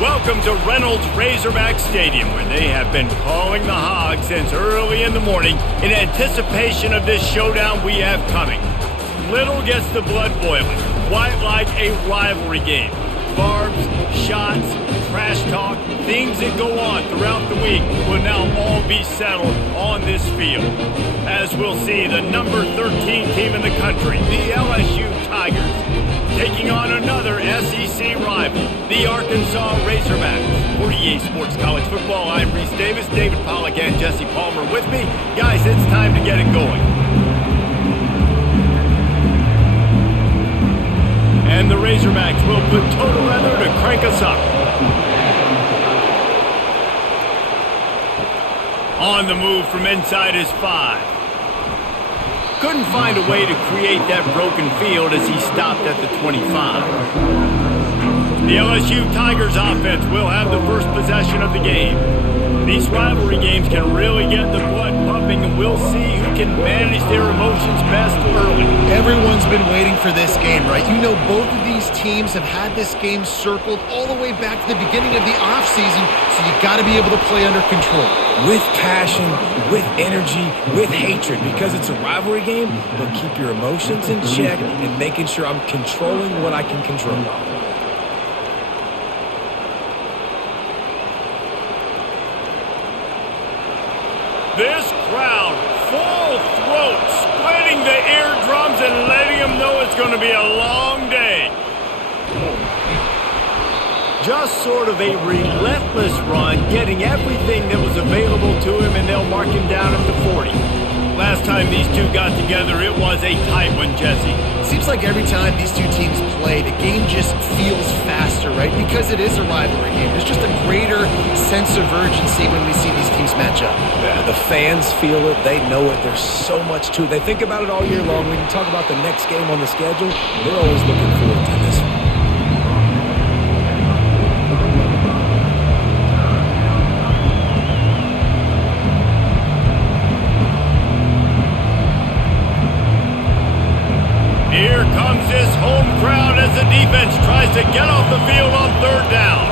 Welcome to Reynolds Razorback Stadium, where they have been calling the Hogs since early in the morning in anticipation of this showdown we have coming. Little gets the blood boiling, quite like a rivalry game. Barbs, shots, trash talk, things that go on throughout the week will now all be settled on this field. As we'll see, the number 13 team in the country, the LSU Tigers, taking on another SEC rival, the Arkansas Razorbacks. For EA Sports College Football, I'm Reese Davis, David Pollack and Jesse Palmer with me. Guys, it's time to get it going. And the Razorbacks will put total weather to crank us up. On the move from inside his 5. Couldn't find a way to create that broken field as he stopped at the 25. The LSU Tigers offense will have the first possession of the game. These rivalry games can really get the blood pumping, and we'll see who can manage their emotions best early. Everyone's been waiting for this game, right? You know, both of these teams have had this game circled all the way back to the beginning of the offseason, so you got to be able to play under control. With passion, with energy, with hatred, because it's a rivalry game, but keep your emotions in check and making sure I'm controlling what I can control. This crowd, full throat, splitting the eardrums and letting them know it's going to be a long day. Just sort of a relentless run, getting everything that was available to him, and they'll mark him down at the 40. Last time these two got together, it was a tight one, Jesse. Seems like every time these two teams play, the game just feels faster, right? Because it is a rivalry game. There's just a greater sense of urgency when we see these teams match up. Yeah, the fans feel it. They know it. There's so much to it. They think about it all year long. When you talk about the next game on the schedule, they're always looking forward to this one. Here comes this home crowd as the defense tries to get off the field on third down.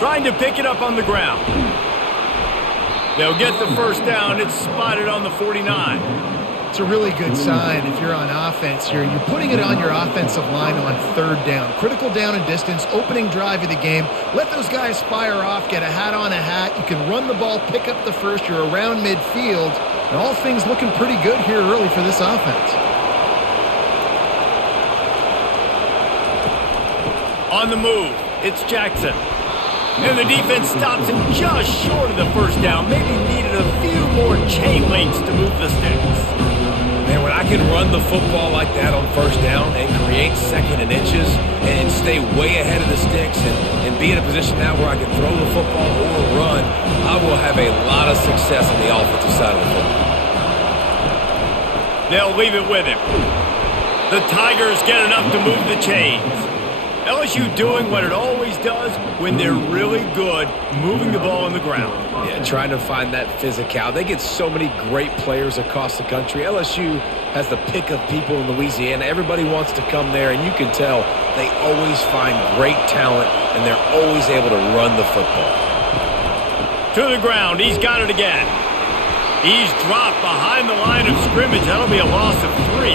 Trying to pick it up on the ground. They'll get the first down. It's spotted on the 49. It's a really good sign if you're on offense here. You're putting it on your offensive line on third down. Critical down and distance, opening drive of the game. Let those guys fire off, get a hat on a hat. You can run the ball, pick up the first. You're around midfield. And all things looking pretty good here early for this offense. On the move, it's Jackson. And the defense stops him just short of the first down. Maybe needed a few more chain links to move the sticks. Man, when I can run the football like that on first down and create second and inches and stay way ahead of the sticks and be in a position now where I can throw the football or run, I will have a lot of success on the offensive side of the football. They'll leave it with him. The Tigers get enough to move the chains. LSU doing what it always does when they're really good, moving the ball on the ground. Yeah, trying to find that physicality. They get so many great players across the country. LSU has the pick of people in Louisiana. Everybody wants to come there, and you can tell they always find great talent, and they're always able to run the football. To the ground. He's got it again. He's dropped behind the line of scrimmage. That'll be a loss of 3.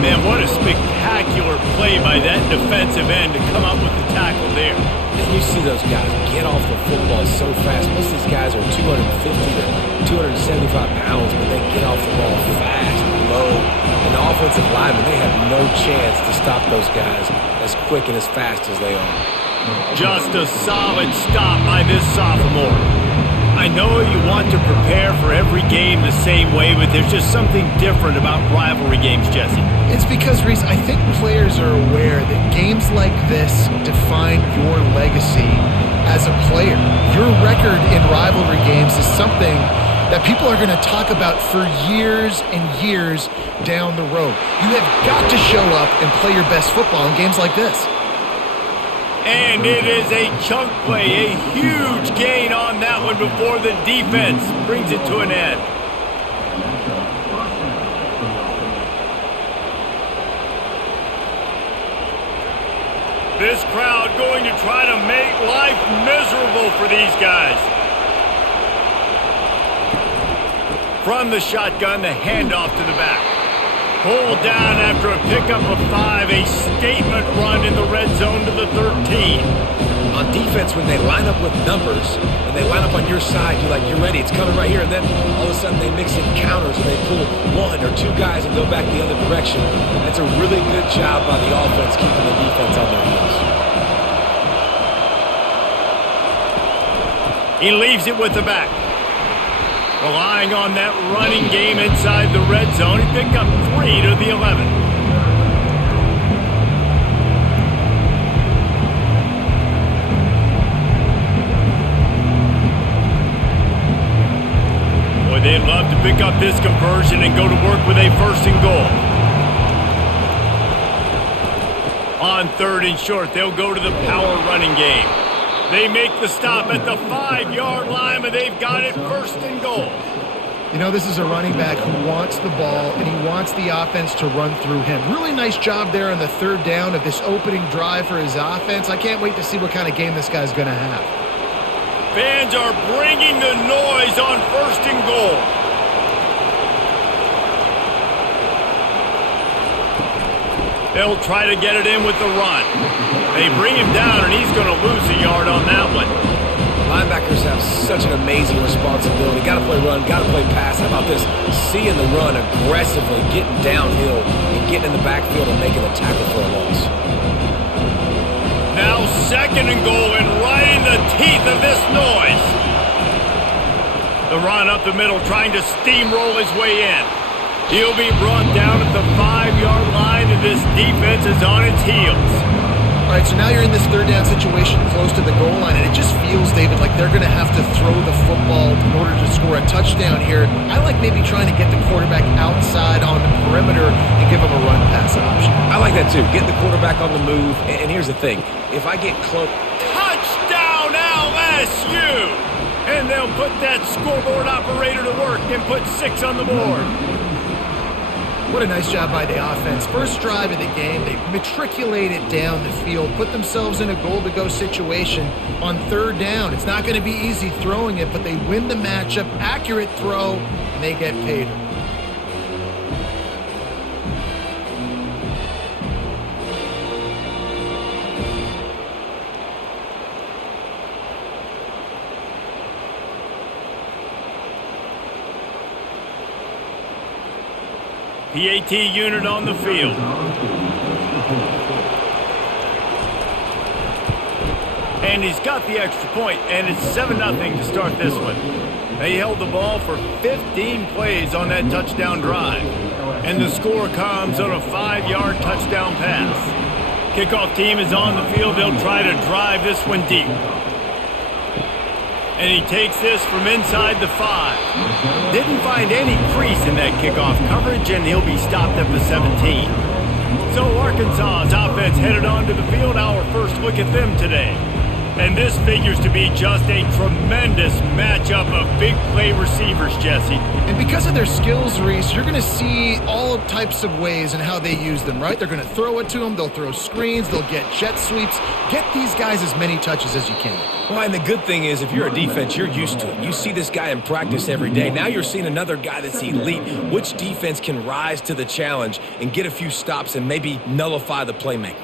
Man, what a spectacular play by that defensive end to come up with the tackle there. And you see those guys get off the football so fast. Most of these guys are 250 to 275 pounds, but they get off the ball fast, low. And the offensive linemen, they have no chance to stop those guys as quick and as fast as they are. Just a solid stop by this sophomore. I know you want to prepare for every game the same way, but there's just something different about rivalry games, Jesse. It's because, Reese, I think players are aware that games like this define your legacy as a player. Your record in rivalry games is something that people are going to talk about for years and years down the road. You have got to show up and play your best football in games like this. And it is a chunk play, a huge gain on that one before the defense brings it to an end. This crowd going to try to make life miserable for these guys. From the shotgun, the handoff to the back. Pulled down after a pickup of 5, a statement run in the red zone to the 13. On defense, when they line up with numbers and they line up on your side, you're ready, it's coming right here, and then all of a sudden they mix in counters and they pull 1 or 2 guys and go back the other direction. That's a really good job by the offense keeping the defense on their heels. He leaves it with the back. Relying on that running game inside the red zone, he picked up 3 to the 11. Boy, they'd love to pick up this conversion and go to work with a 1st and goal. On 3rd and short, they'll go to the power running game. They make the stop at the 5-yard line, but they've got it 1st and goal. You know, this is a running back who wants the ball, and he wants the offense to run through him. Really nice job there on the 3rd down of this opening drive for his offense. I can't wait to see what kind of game this guy's going to have. Fans are bringing the noise on 1st and goal. They'll try to get it in with the run. They bring him down, and he's going to lose a yard on that one. Linebackers have such an amazing responsibility. Got to play run, got to play pass. How about this? Seeing the run aggressively, getting downhill, and getting in the backfield and making a tackle for a loss. Now 2nd and goal, and right in the teeth of this noise. The run up the middle, trying to steamroll his way in. He'll be brought down at the 5-yard line, and this defense is on its heels. All right, so now you're in this 3rd down situation close to the goal line, and it just feels, David, like they're going to have to throw the football in order to score a touchdown here. I like maybe trying to get the quarterback outside on the perimeter and give him a run-pass option. I like that too. Get the quarterback on the move, and here's the thing. If I get close... Touchdown LSU! And they'll put that scoreboard operator to work and put 6 on the board. What a nice job by the offense. First drive of the game, they matriculated down the field, put themselves in a goal-to-go situation on 3rd down. It's not going to be easy throwing it, but they win the matchup, accurate throw, and they get paid. PAT unit on the field. And he's got the extra point, and it's 7-0 to start this one. They held the ball for 15 plays on that touchdown drive. And the score comes on a 5-yard touchdown pass. Kickoff team is on the field. They'll try to drive this one deep. And he takes this from inside the 5. Didn't find any crease in that kickoff coverage, and he'll be stopped at the 17. So Arkansas's offense headed onto the field. Our first look at them today. And this figures to be just a tremendous matchup of big play receivers, Jesse. And because of their skills, Reese, you're going to see all types of ways in how they use them, right? They're going to throw it to them. They'll throw screens. They'll get jet sweeps. Get these guys as many touches as you can. Well, and the good thing is, if you're a defense, you're used to it. You see this guy in practice every day. Now you're seeing another guy that's elite. Which defense can rise to the challenge and get a few stops and maybe nullify the playmaker?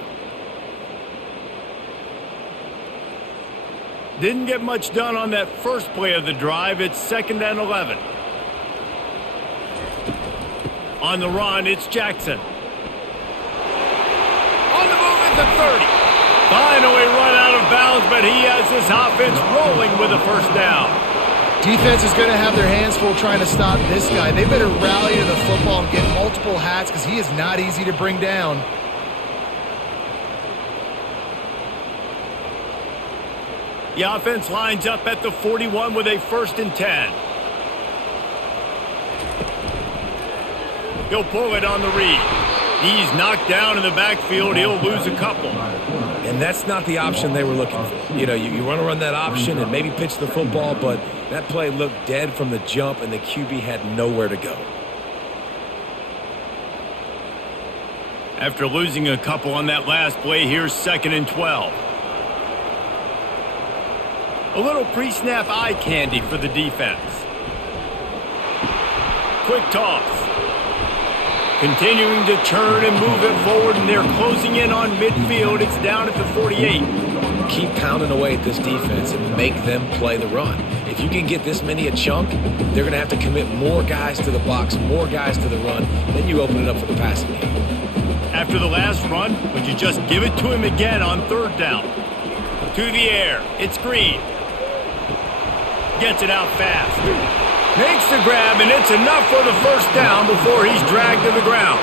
Didn't get much done on that first play of the drive. It's 2nd and 11. On the run, it's Jackson. On the move at the 30. Finally run out of bounds, but he has this offense rolling with a 1st down. Defense is going to have their hands full trying to stop this guy. They better rally to the football and get multiple hats because he is not easy to bring down. The offense lines up at the 41 with a 1st and 10. He'll pull it on the read. He's knocked down in the backfield. He'll lose a couple. And that's not the option they were looking for. You know, you want to run that option and maybe pitch the football, but that play looked dead from the jump, and the QB had nowhere to go. After losing a couple on that last play, here's 2nd and 12. A little pre-snap eye candy for the defense. Quick toss. Continuing to turn and move it forward, and they're closing in on midfield. It's down at the 48. Keep pounding away at this defense and make them play the run. If you can get this many a chunk, they're going to have to commit more guys to the box, more guys to the run. Then you open it up for the passing game. After the last run, would you just give it to him again on 3rd down? To the air. It's Green. Gets it out fast. Makes the grab, and it's enough for the 1st down before he's dragged to the ground.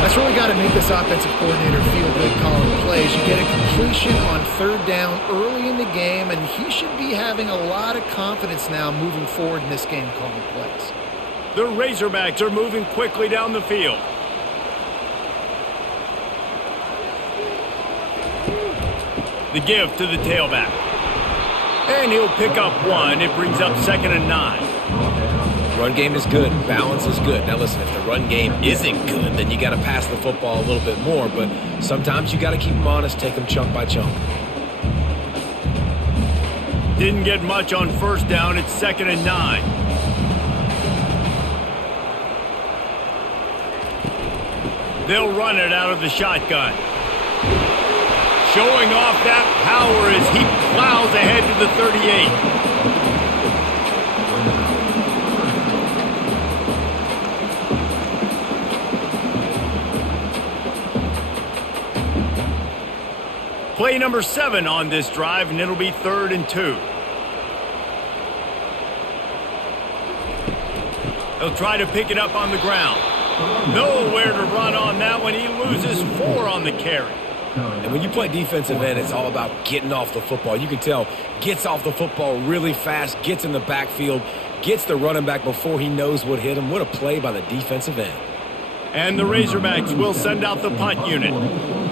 That's really got to make this offensive coordinator feel good calling plays. You get a completion on 3rd down early in the game, and he should be having a lot of confidence now moving forward in this game calling plays. The Razorbacks are moving quickly down the field. The give to the tailback. And he'll pick up 1. It brings up 2nd and 9. Run game is good. Balance is good. Now listen, if the run game isn't good, then you got to pass the football a little bit more. But sometimes you got to keep them honest, take them chunk by chunk. Didn't get much on 1st down. It's 2nd and 9. They'll run it out of the shotgun. Showing off that power as he plows ahead to the 38. Play number 7 on this drive, and it'll be 3rd and 2. He'll try to pick it up on the ground. Nowhere to run on that one. He loses 4 on the carry. And when you play defensive end, it's all about getting off the football. You can tell, gets off the football really fast, gets in the backfield, gets the running back before he knows what hit him. What a play by the defensive end. And the Razorbacks will send out the punt unit.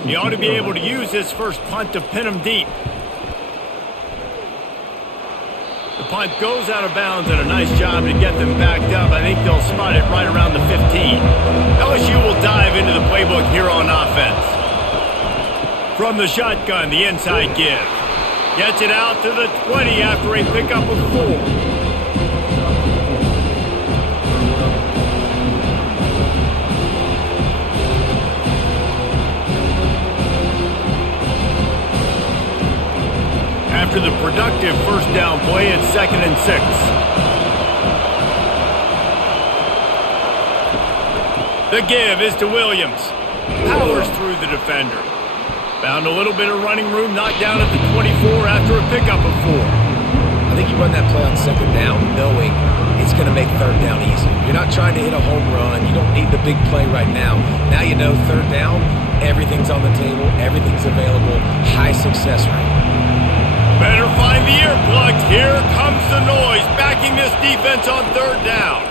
He ought to be able to use his first punt to pin him deep. The punt goes out of bounds, and a nice job to get them backed up. I think they'll spot it right around the 15. LSU will dive into the playbook here on offense. From the shotgun, the inside give. Gets it out to the 20 after a pickup of 4. After the productive 1st down play, it's 2nd and 6. The give is to Williams. Powers through the defender. Found a little bit of running room, knocked down at the 24 after a pickup of 4. I think you run that play on 2nd down knowing it's going to make 3rd down easy. You're not trying to hit a home run. You don't need the big play right now. Now you know 3rd down, everything's on the table, everything's available, high success rate. Better find the earplugs. Here comes the noise, backing this defense on 3rd down.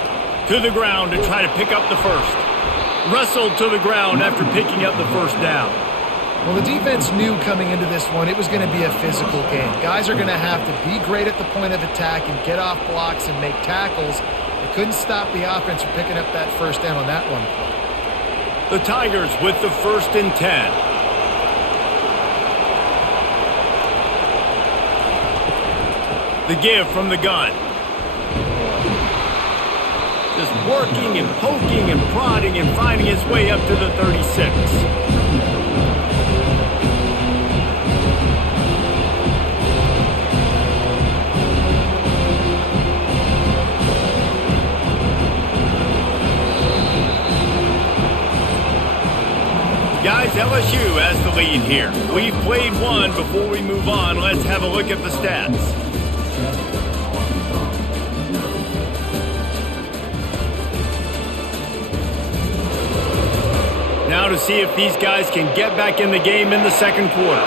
To the ground to try to pick up the 1st. Wrestled to the ground after picking up the 1st down. Well, the defense knew coming into this one it was going to be a physical game. Guys are going to have to be great at the point of attack and get off blocks and make tackles. They couldn't stop the offense from picking up that 1st down on that one. The Tigers with the 1st and 10. The give from the gun. Just working and poking and prodding and finding his way up to the 36. Guys, LSU has the lead here. We've played one. Before we move on, let's have a look at the stats. Now to see if these guys can get back in the game in the 2nd quarter.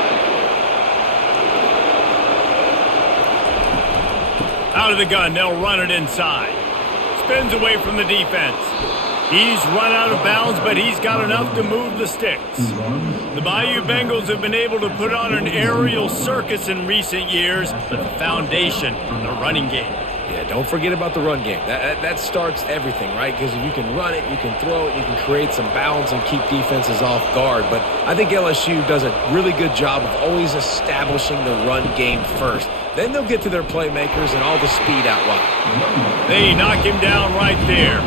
Out of the gun, they'll run it inside. Spins away from the defense. He's run out of bounds, but he's got enough to move the sticks. The Bayou Bengals have been able to put on an aerial circus in recent years, but the foundation, the running game. Yeah, don't forget about the run game. That starts everything, right? Because if you can run it, you can throw it, you can create some balance and keep defenses off guard. But I think LSU does a really good job of always establishing the run game first. Then they'll get to their playmakers and all the speed out wide. They knock him down right there.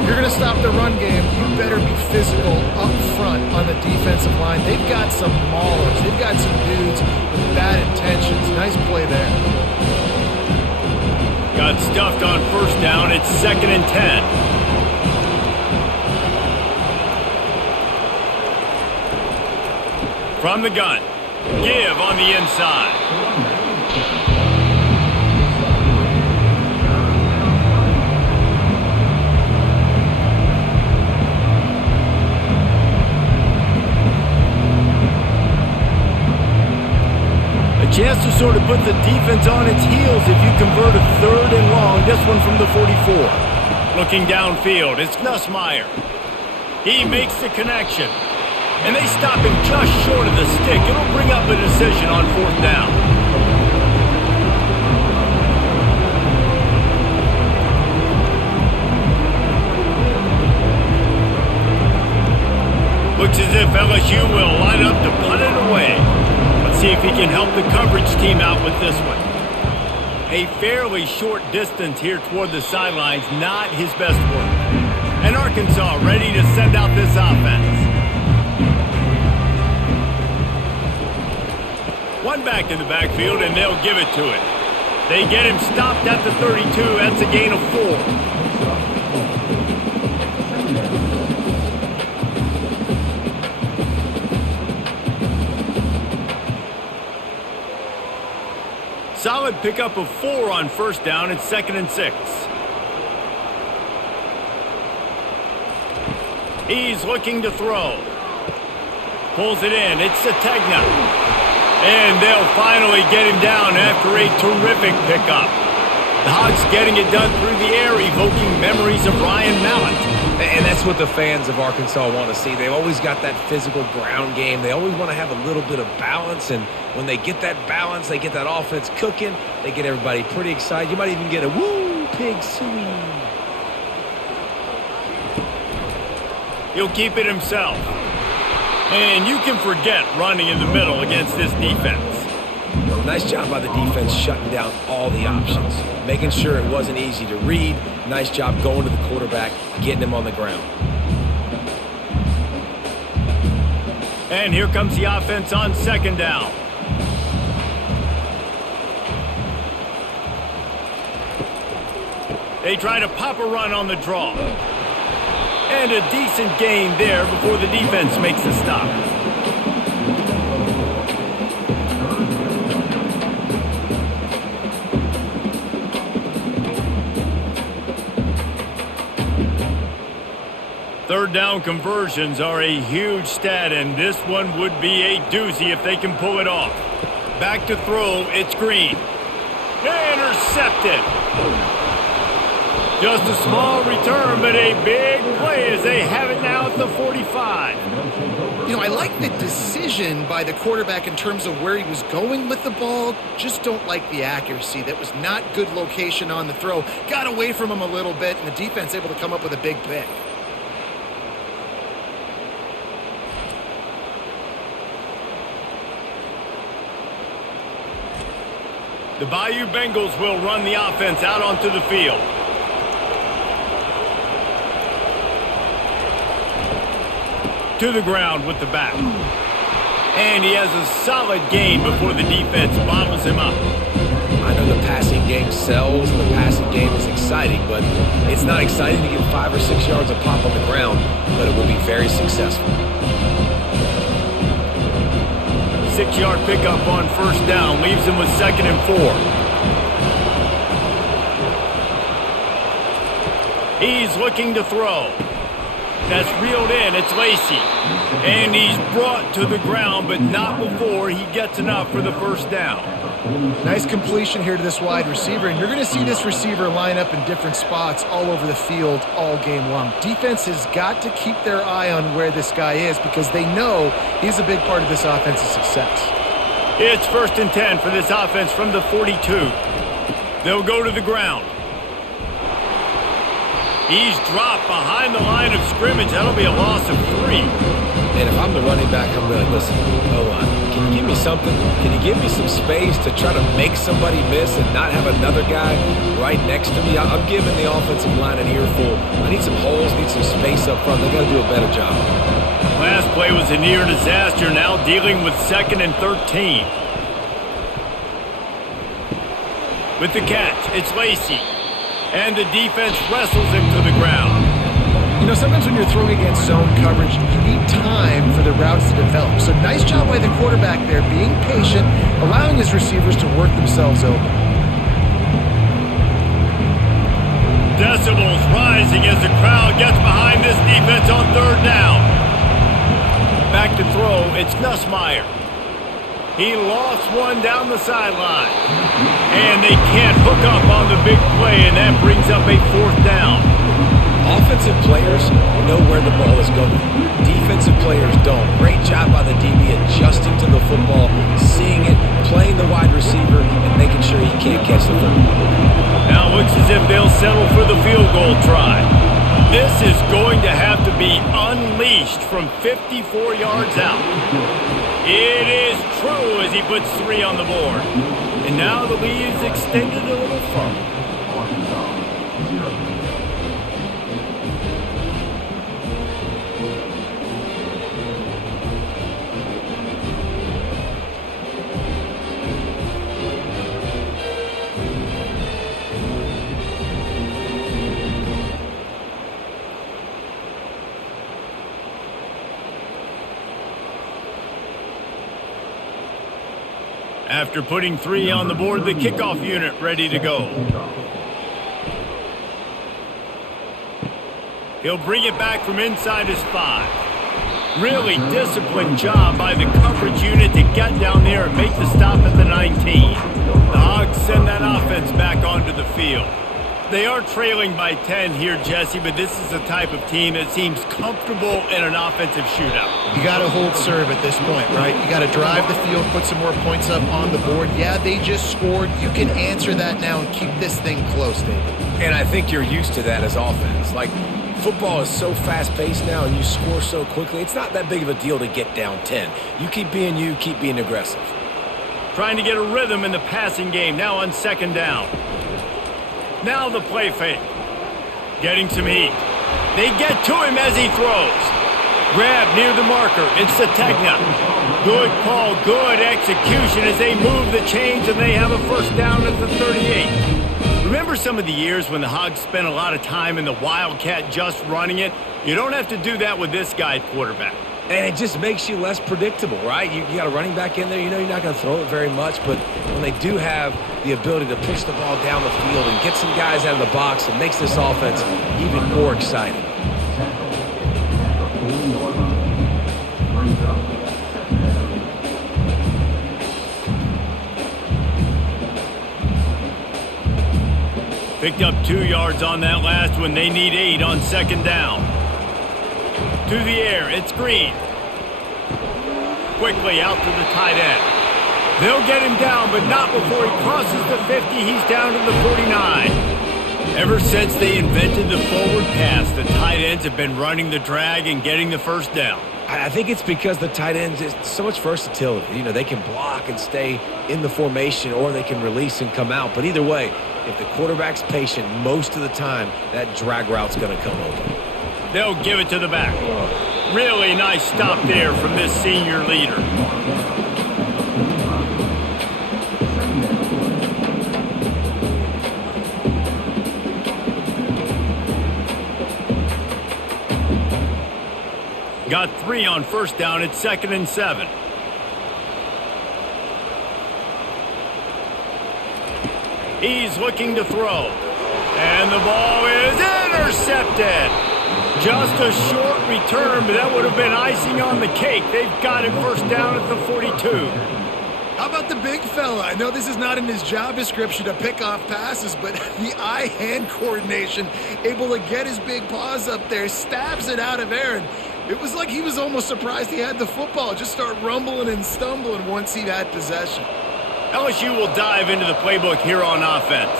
If you're going to stop the run game, you better be physical up front on the defensive line. They've got some maulers. They've got some dudes with bad intentions. Nice play there. Got stuffed on first down. It's 2nd and 10. From the gun. Give on the inside. Chance to sort of put the defense on its heels if you convert a 3rd and long. This one from the 44. Looking downfield, it's Nussmeier. He makes the connection. And they stop him just short of the stick. It'll bring up a decision on 4th down. Looks as if LSU will line up to punt it away. See if he can help the coverage team out with this one. A fairly short distance here toward the sidelines, not his best work. And Arkansas ready to send out this offense. One back in the backfield, and they'll give it to it. They get him stopped at the 32. That's a gain of 4. Solid pickup of 4 on first down. It's 2nd and 6. He's looking to throw. Pulls it in. It's Sategna. And they'll finally get him down after a terrific pickup. The Hogs getting it done through the air, evoking memories of Ryan Mallett. And that's what the fans of Arkansas want to see. They've always got that physical ground game. They always want to have a little bit of balance. And when they get that balance, they get that offense cooking, they get everybody pretty excited. You might even get a woo, pig suey. He'll keep it himself. And you can forget running in the middle against this defense. Nice job by the defense shutting down all the options, making sure it wasn't easy to read. Nice job going to the quarterback, getting him on the ground. And here comes the offense on 2nd down. They try to pop a run on the draw. And a decent gain there before the defense makes the stop. Third down conversions are a huge stat, and this one would be a doozy if they can pull it off. Back to throw, it's Green. Intercepted. Just a small return, but a big play as they have it now at the 45. You know, I like the decision by the quarterback in terms of where he was going with the ball. Just don't like the accuracy. That was not good location on the throw. Got away from him a little bit, and the defense able to come up with a big pick. The Bayou Bengals will run the offense out onto the field. To the ground with the back. And he has a solid gain before the defense bottles him up. I know the passing game sells and the passing game is exciting, but it's not exciting to get 5 or 6 yards of pop on the ground, but it will be very successful. 6-yard pickup on first down leaves him with 2nd and 4. He's looking to throw. That's reeled in. It's Lacey. And he's brought to the ground, but not before he gets enough for the first down. Nice completion here to this wide receiver, and you're going to see this receiver line up in different spots all over the field all game long. Defense has got to keep their eye on where this guy is because they know he's a big part of this offense's success. It's 1st and 10 for this offense from the 42. They'll go to the ground. He's dropped behind the line of scrimmage. That'll be a loss of 3. And if I'm the running back, I'm going to listen. Can you give me something? Can you give me some space to try to make somebody miss and not have another guy right next to me? I'm giving the offensive line an earful. I need some holes, need some space up front. They got to do a better job. Last play was a near disaster. Now dealing with 2nd and 13. With the catch, it's Lacey. And the defense wrestles him to the ground. You know, sometimes when you're throwing against zone coverage, you need time for the routes to develop. So nice job by the quarterback there, being patient, allowing his receivers to work themselves open. Decibels rising as the crowd gets behind this defense on 3rd down. Back to throw, it's Nussmeier. He lost one down the sideline. And they can't hook up on the big play, and that brings up a 4th down. Offensive players know where the ball is going. Defensive players don't. Great job by the DB adjusting to the football, seeing it, playing the wide receiver, and making sure he can't catch the football. Now it looks as if they'll settle for the field goal try. This is going to have to be unleashed from 54 yards out. It is true as he puts 3 on the board. And now the lead is extended a little further. After putting 3 on the board, the kickoff unit ready to go. He'll bring it back from inside his 5. Really disciplined job by the coverage unit to get down there and make the stop at the 19. The Hogs send that offense back onto the field. They are trailing by 10 here, Jesse, but this is the type of team that seems comfortable in an offensive shootout. You got to hold serve at this point, right? You got to drive the field, put some more points up on the board. Yeah, they just scored. You can answer that now and keep this thing close, David. And I think you're used to that as offense. Like, football is so fast-paced now and you score so quickly, it's not that big of a deal to get down 10. You keep being aggressive. Trying to get a rhythm in the passing game, now on 2nd down. Now the play fake. Getting some heat. They get to him as he throws. Grab near the marker. It's Sategna. Good call, good execution as they move the chains and they have a 1st down at the 38. Remember some of the years when the Hogs spent a lot of time in the Wildcat just running it? You don't have to do that with this guy at quarterback. And it just makes you less predictable, right? You got a running back in there. You know you're not going to throw it very much, but when they do have the ability to push the ball down the field and get some guys out of the box, it makes this offense even more exciting. Picked up 2 yards on that last one. They need 8 on 2nd down. To the air, it's Green. Quickly out to the tight end. They'll get him down, but not before he crosses the 50. He's down to the 49. Ever since they invented the forward pass, the tight ends have been running the drag and getting the 1st down. I think it's because the tight ends is so much versatility. You know, they can block and stay in the formation, or they can release and come out. But either way, if the quarterback's patient most of the time, that drag route's going to come open. They'll give it to the back. Really nice stop there from this senior leader. Got 3 on 1st down. It's 2nd and 7. He's looking to throw. And the ball is intercepted. Just a short return, but that would have been icing on the cake. They've got it 1st down at the 42. How about the big fella? I know this is not in his job description to pick off passes, but the eye-hand coordination, able to get his big paws up there, stabs it out of Aaron. It was like he was almost surprised he had the football. Just start rumbling and stumbling once he had possession. LSU will dive into the playbook here on offense.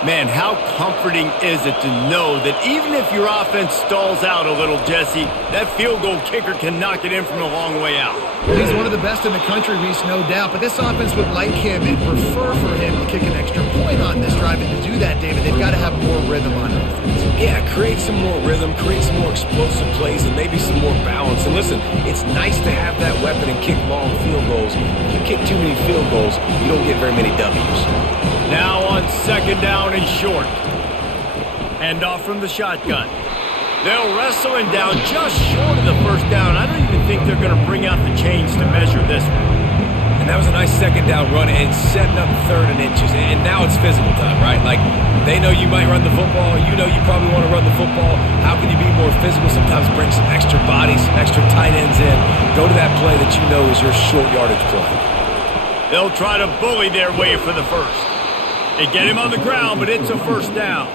Man, how comforting is it to know that even if your offense stalls out a little, Jesse, that field goal kicker can knock it in from a long way out. Well, he's one of the best in the country, Reese, no doubt. But this offense would like him and prefer for him to kick an extra point on this drive. And to do that, David, they've got to have more rhythm on offense. Yeah, create some more rhythm, create some more explosive plays, and maybe some more balance. And listen, it's nice to have that weapon and kick long field goals. If you kick too many field goals, you don't get very many W's. Now on second down and short. Hand off from the shotgun. They'll wrestle him down just short of the first down. I don't even think they're going to bring out the chains to measure this one. And that was a nice second down run and setting up third and inches. And now it's physical time, right? Like, they know you might run the football. You know you probably want to run the football. How can you be more physical? Sometimes bring some extra bodies, some extra tight ends in. Go to that play that you know is your short yardage play. They'll try to bully their way for the first. They get him on the ground, but it's a first down.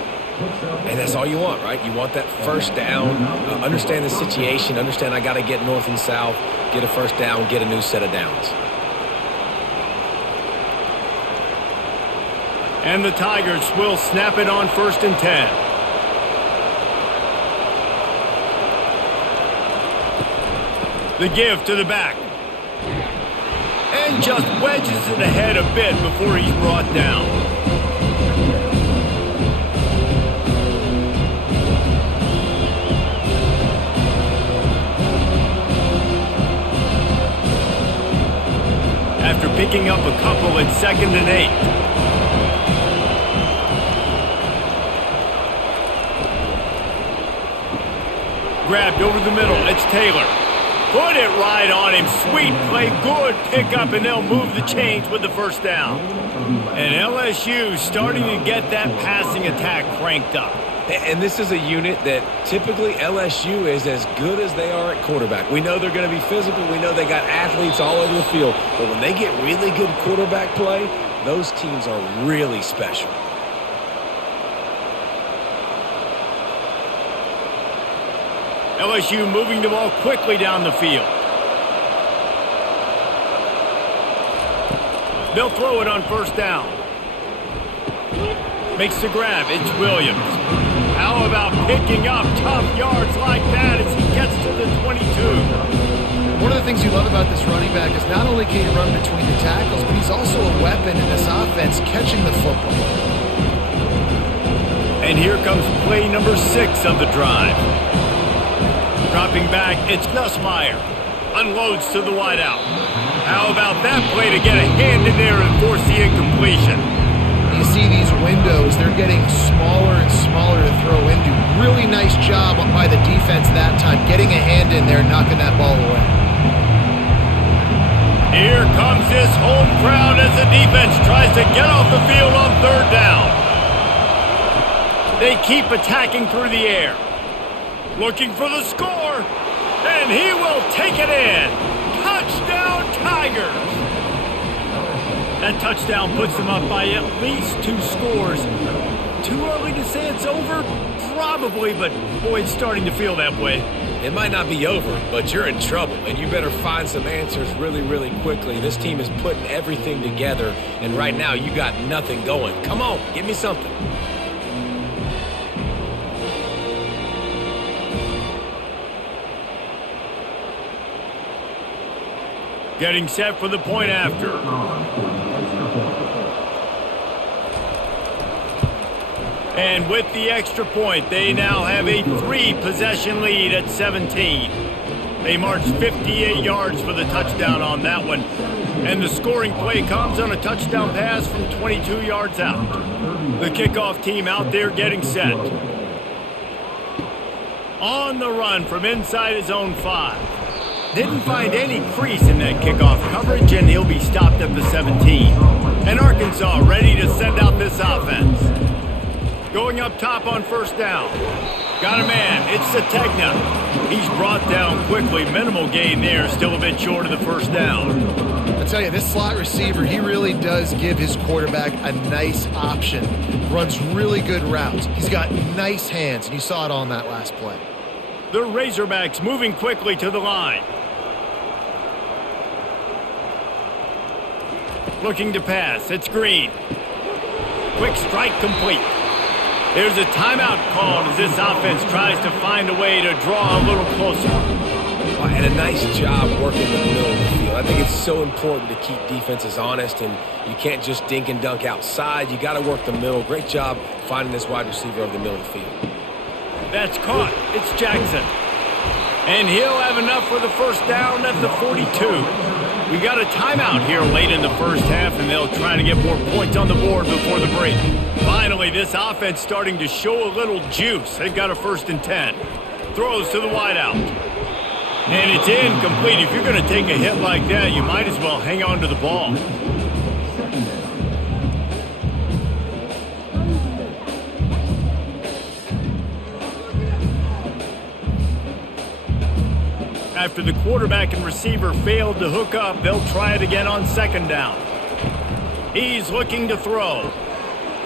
And that's all you want, right? You want that first down. Understand the situation. Understand I got to get north and south, get a first down, get a new set of downs. And the Tigers will snap it on 1st and 10. The give to the back. And just wedges it ahead a bit before he's brought down. After picking up a couple at 2nd and 8. Grabbed over the middle. It's Taylor. Put it right on him. Sweet play. Good pickup, and they'll move the chains with the first down. And LSU starting to get that passing attack cranked up. And this is a unit that typically LSU is as good as they are at quarterback. We know they're going to be physical. We know they got athletes all over the field. But when they get really good quarterback play, those teams are really special. LSU moving the ball quickly down the field. They'll throw it on first down. Makes the grab. It's Williams. How about picking up tough yards like that as he gets to the 22? One of the things you love about this running back is not only can he run between the tackles, but he's also a weapon in this offense catching the football. And here comes play number 6 of the drive. Dropping back, it's Nussmeier. Unloads to the wideout. How about that play to get a hand in there and force the incompletion? You see these windows, they're getting smaller and smaller to throw into. Really nice job by the defense that time, getting a hand in there and knocking that ball away. Here comes this home crowd as the defense tries to get off the field on 3rd down. They keep attacking through the air. Looking for the score, and he will take it in. Touchdown, Tigers! That touchdown puts them up by at least 2 scores. Too early to say it's over? Probably, but boy, it's starting to feel that way. It might not be over, but you're in trouble, and you better find some answers really, really quickly. This team is putting everything together, and right now you got nothing going. Come on, give me something. Getting set for the point after. And with the extra point, they now have a 3-possession lead at 17. They marched 58 yards for the touchdown on that one. And the scoring play comes on a touchdown pass from 22 yards out. The kickoff team out there getting set. On the run from inside his own 5. Didn't find any crease in that kickoff coverage, and he'll be stopped at the 17. And Arkansas ready to send out this offense. Going up top on first down. Got a man. It's Sategna. He's brought down quickly. Minimal gain there. Still a bit short of the first down. I tell you, this slot receiver, he really does give his quarterback a nice option. Runs really good routes. He's got nice hands, and you saw it on that last play. The Razorbacks moving quickly to the line. Looking to pass. It's Green. Quick strike complete. There's a timeout called as this offense tries to find a way to draw a little closer. And a nice job working in the middle of the field. I think it's so important to keep defenses honest, and you can't just dink and dunk outside. You got to work the middle. Great job finding this wide receiver over the middle of the field. That's caught. It's Jackson. And he'll have enough for the first down at the 42. We got a timeout here late in the first half, and they'll try to get more points on the board before the break. Finally, this offense starting to show a little juice. They've got a 1st and 10. Throws to the wideout. And it's incomplete. If you're going to take a hit like that, you might as well hang on to the ball. After the quarterback and receiver failed to hook up, they'll try it again on 2nd down. He's looking to throw.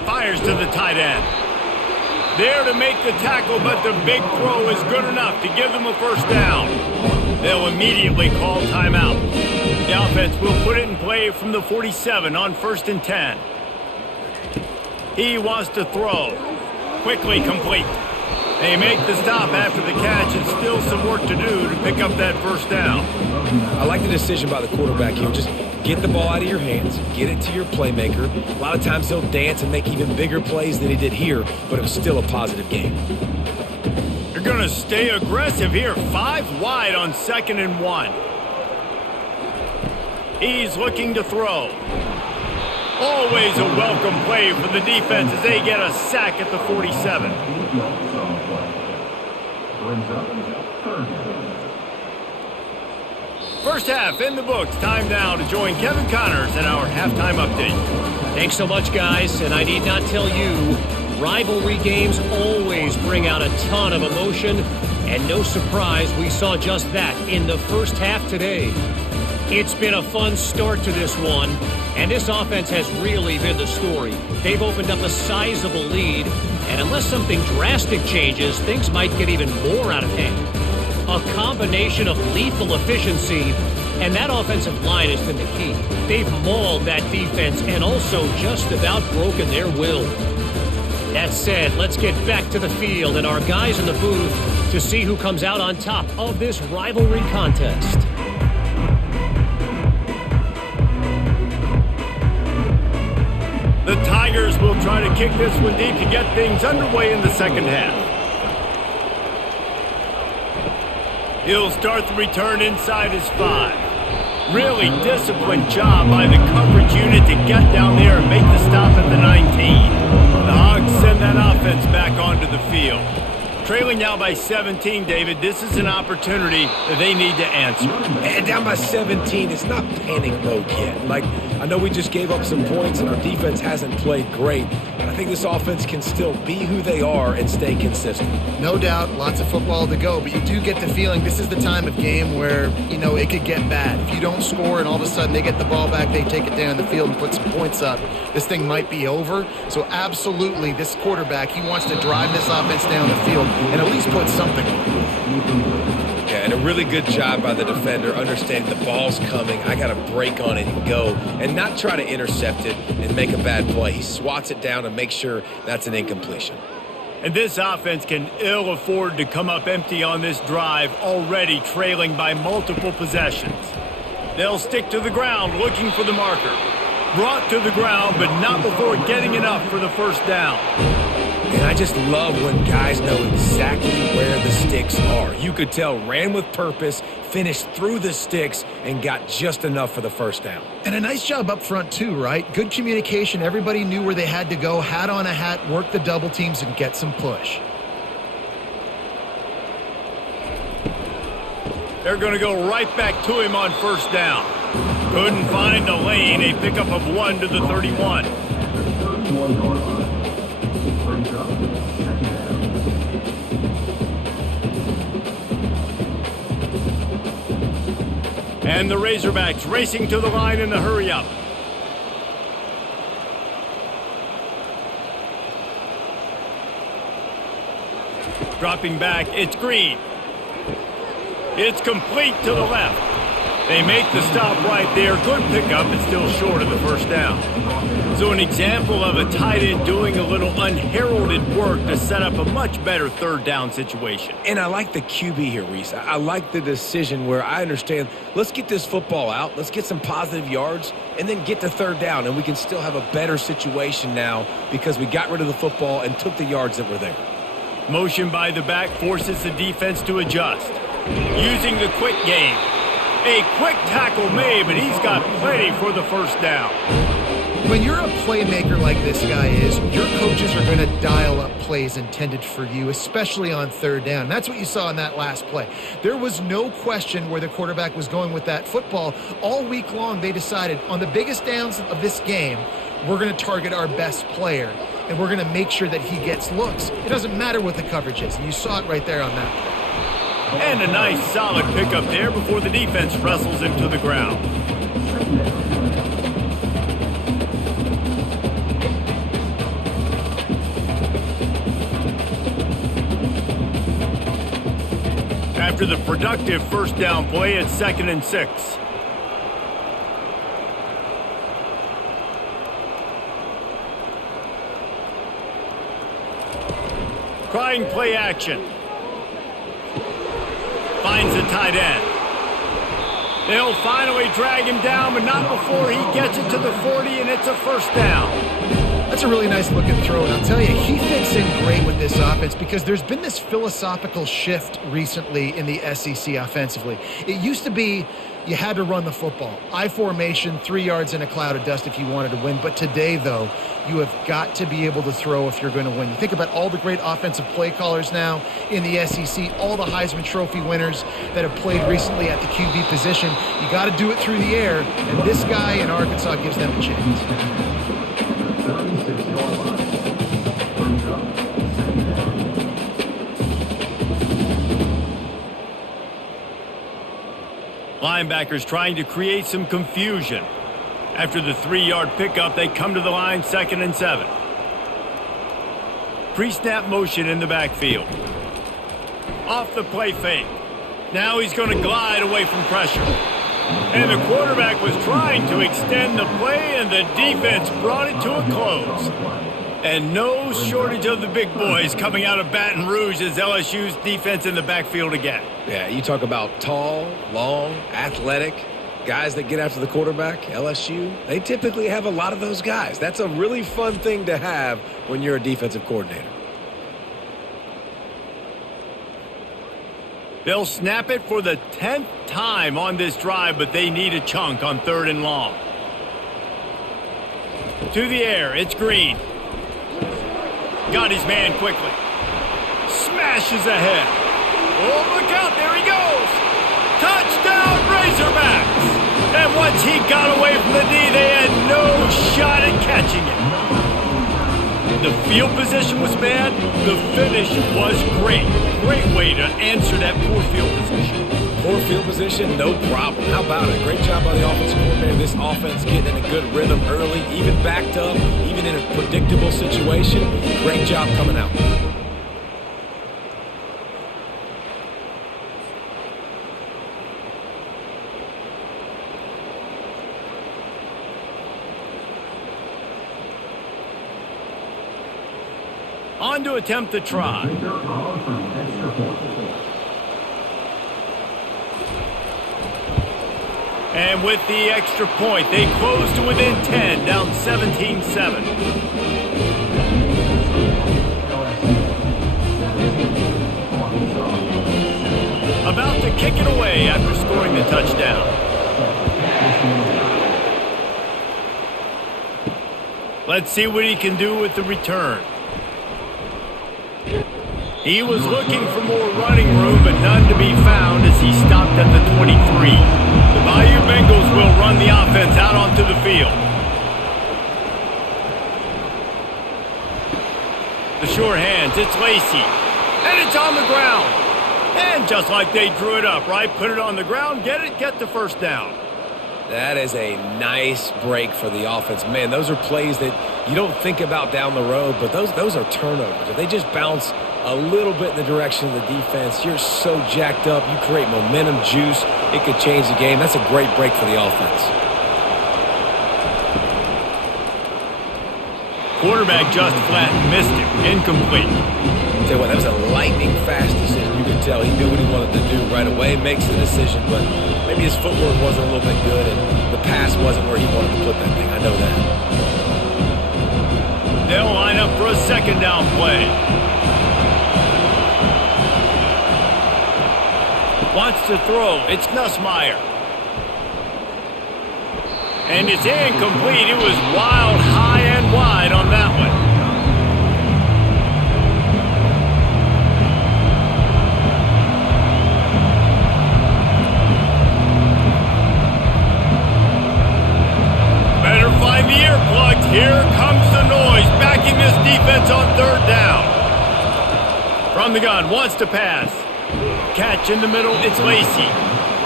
Fires to the tight end. There to make the tackle, but the big throw is good enough to give them a 1st down. They'll immediately call timeout. The offense will put it in play from the 47 on 1st and 10. He wants to throw. Quickly complete. They make the stop after the catch, and still some work to do to pick up that 1st down. I like the decision by the quarterback here. Just get the ball out of your hands, get it to your playmaker. A lot of times he'll dance and make even bigger plays than he did here, but it was still a positive game. They're going to stay aggressive here. 5 wide on 2nd and 1. He's looking to throw. Always a welcome play for the defense as they get a sack at the 47. First half in the books. Time now to join Kevin Connors in our halftime update. Thanks so much, guys. And I need not tell you, rivalry games always bring out a ton of emotion. And no surprise, we saw just that in the first half today. It's been a fun start to this one. And this offense has really been the story. They've opened up a sizable lead. And unless something drastic changes, things might get even more out of hand. A combination of lethal efficiency, and that offensive line has been the key. They've mauled that defense and also just about broken their will. That said, let's get back to the field and our guys in the booth to see who comes out on top of this rivalry contest. The Tigers will try to kick this one deep to get things underway in the 2nd half. He'll start the return inside his 5. Really disciplined job by the coverage unit to get down there and make the stop at the 19. The Hogs send that offense back onto the field. Trailing now by 17, David, this is an opportunity that they need to answer. And down by 17, it's not panic mode yet. Like, I know we just gave up some points and our defense hasn't played great, but I think this offense can still be who they are and stay consistent. No doubt, lots of football to go, but you do get the feeling this is the time of game where, it could get bad. If you don't score and all of a sudden they get the ball back, they take it down the field and put some points up, this thing might be over. So absolutely, this quarterback, he wants to drive this offense down the field and at least put something on. Yeah, and a really good job by the defender, understanding the ball's coming, I got to break on it and go, and not try to intercept it and make a bad play. He swats it down and makes sure that's an incompletion. And this offense can ill afford to come up empty on this drive, already trailing by multiple possessions. They'll stick to the ground looking for the marker. Brought to the ground, but not before getting enough for the 1st down. And I just love when guys know exactly where the sticks are. You could tell ran with purpose, finished through the sticks, and got just enough for the 1st down. And a nice job up front too, right? Good communication. Everybody knew where they had to go, hat on a hat, work the double teams, and get some push. They're going to go right back to him on 1st down. Couldn't find the lane. A pickup of 1 to the 31. And the Razorbacks racing to the line in the hurry-up. Dropping back, it's Green. It's complete to the left. They make the stop right there. Good pickup, but still short of the 1st down. So an example of a tight end doing a little unheralded work to set up a much better third down situation. And I like the QB here, Reese. I like the decision where I understand, let's get this football out, let's get some positive yards, and then get to third down, and we can still have a better situation now because we got rid of the football and took the yards that were there. Motion by the back forces the defense to adjust. Using the quick game. A quick tackle made, but he's got plenty for the first down. When you're a playmaker like this guy is, your coaches are going to dial up plays intended for you, especially on third down. That's what you saw in that last play. There was no question where the quarterback was going with that football. All week long, they decided on the biggest downs of this game, we're going to target our best player, and we're going to make sure that he gets looks. It doesn't matter what the coverage is, and you saw it right there on that play. And a nice solid pickup there before the defense wrestles him to the ground. After the productive first down play, it's 2nd and 6. Trying play action. Finds the tight end. They'll finally drag him down, but not before he gets it to the 40, and it's a first down. That's a really nice looking throw, and I'll tell you, he fits in great with this offense because there's been this philosophical shift recently in the SEC offensively. It used to be you had to run the football. I formation, 3 yards in a cloud of dust if you wanted to win. But today, though, you have got to be able to throw if you're going to win. You think about all the great offensive play callers now in the SEC, all the Heisman Trophy winners that have played recently at the QB position. You got to do it through the air, and this guy in Arkansas gives them a chance. Linebackers trying to create some confusion. After the 3-yard pickup, they come to the line, 2nd and 7. Pre-snap motion in the backfield. Off the play fake. Now he's going to glide away from pressure. And the quarterback was trying to extend the play, and the defense brought it to a close. And no shortage of the big boys coming out of Baton Rouge as LSU's defense in the backfield again. Yeah, you talk about tall, long, athletic guys that get after the quarterback. LSU, they typically have a lot of those guys. That's a really fun thing to have when you're a defensive coordinator. They'll snap it for the 10th time on this drive, but they need a chunk on 3rd and long. To the air, it's Green. Got his man quickly. Smashes ahead. Oh, look out, there he goes. Touchdown, Razorbacks. And once he got away from the knee, they had no shot at catching it. The field position was bad. The finish was great. Great way to answer that poor field position. Poor field position, no problem. How about it? Great job by the offensive coordinator. This offense getting in a good rhythm early, even backed up, even in a predictable situation. Great job coming out. On to attempt the try. And with the extra point, they close to within 10, down 17-7. About to kick it away after scoring the touchdown. Let's see what he can do with the return. He was looking for more running room, but none to be found as he stopped at the 23. The Bayou Bengals will run the offense out onto the field. The sure hands, it's Lacey. And it's on the ground. And just like they drew it up, right? Put it on the ground, get the first down. That is a nice break for the offense. Man, those are plays that you don't think about down the road, but those are turnovers. If they just bounce a little bit in the direction of the defense, you're so jacked up, you create momentum, juice, it could change the game. That's a great break for the offense. Quarterback just flat missed it. Incomplete. Tell you what, that was a lightning fast decision. You could tell he knew what he wanted to do right away, makes the decision, but maybe his footwork wasn't a little bit good and the pass wasn't where he wanted to put that thing. I know that. They'll line up for a second down play. Wants to throw. It's Nussmeier. And it's incomplete. It was wild, high and wide on that one. Better find the earplugs. Here comes the noise. Backing this defense on third down. From the gun. Wants to pass. Catch in the middle. It's Lacey.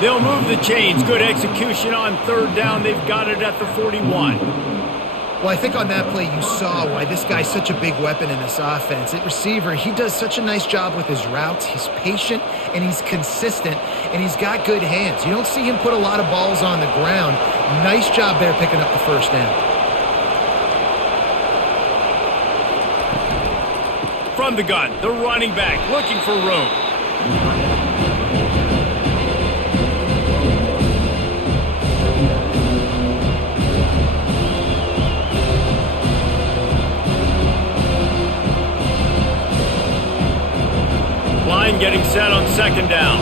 They'll move the chains. Good execution on third down. They've got it at the 41. Well, I think on that play you saw why this guy's such a big weapon in this offense. At receiver, he does such a nice job with his routes. He's patient, and he's consistent, and he's got good hands. You don't see him put a lot of balls on the ground. Nice job there picking up the first down. From the gun, the running back looking for room. Line getting set on second down.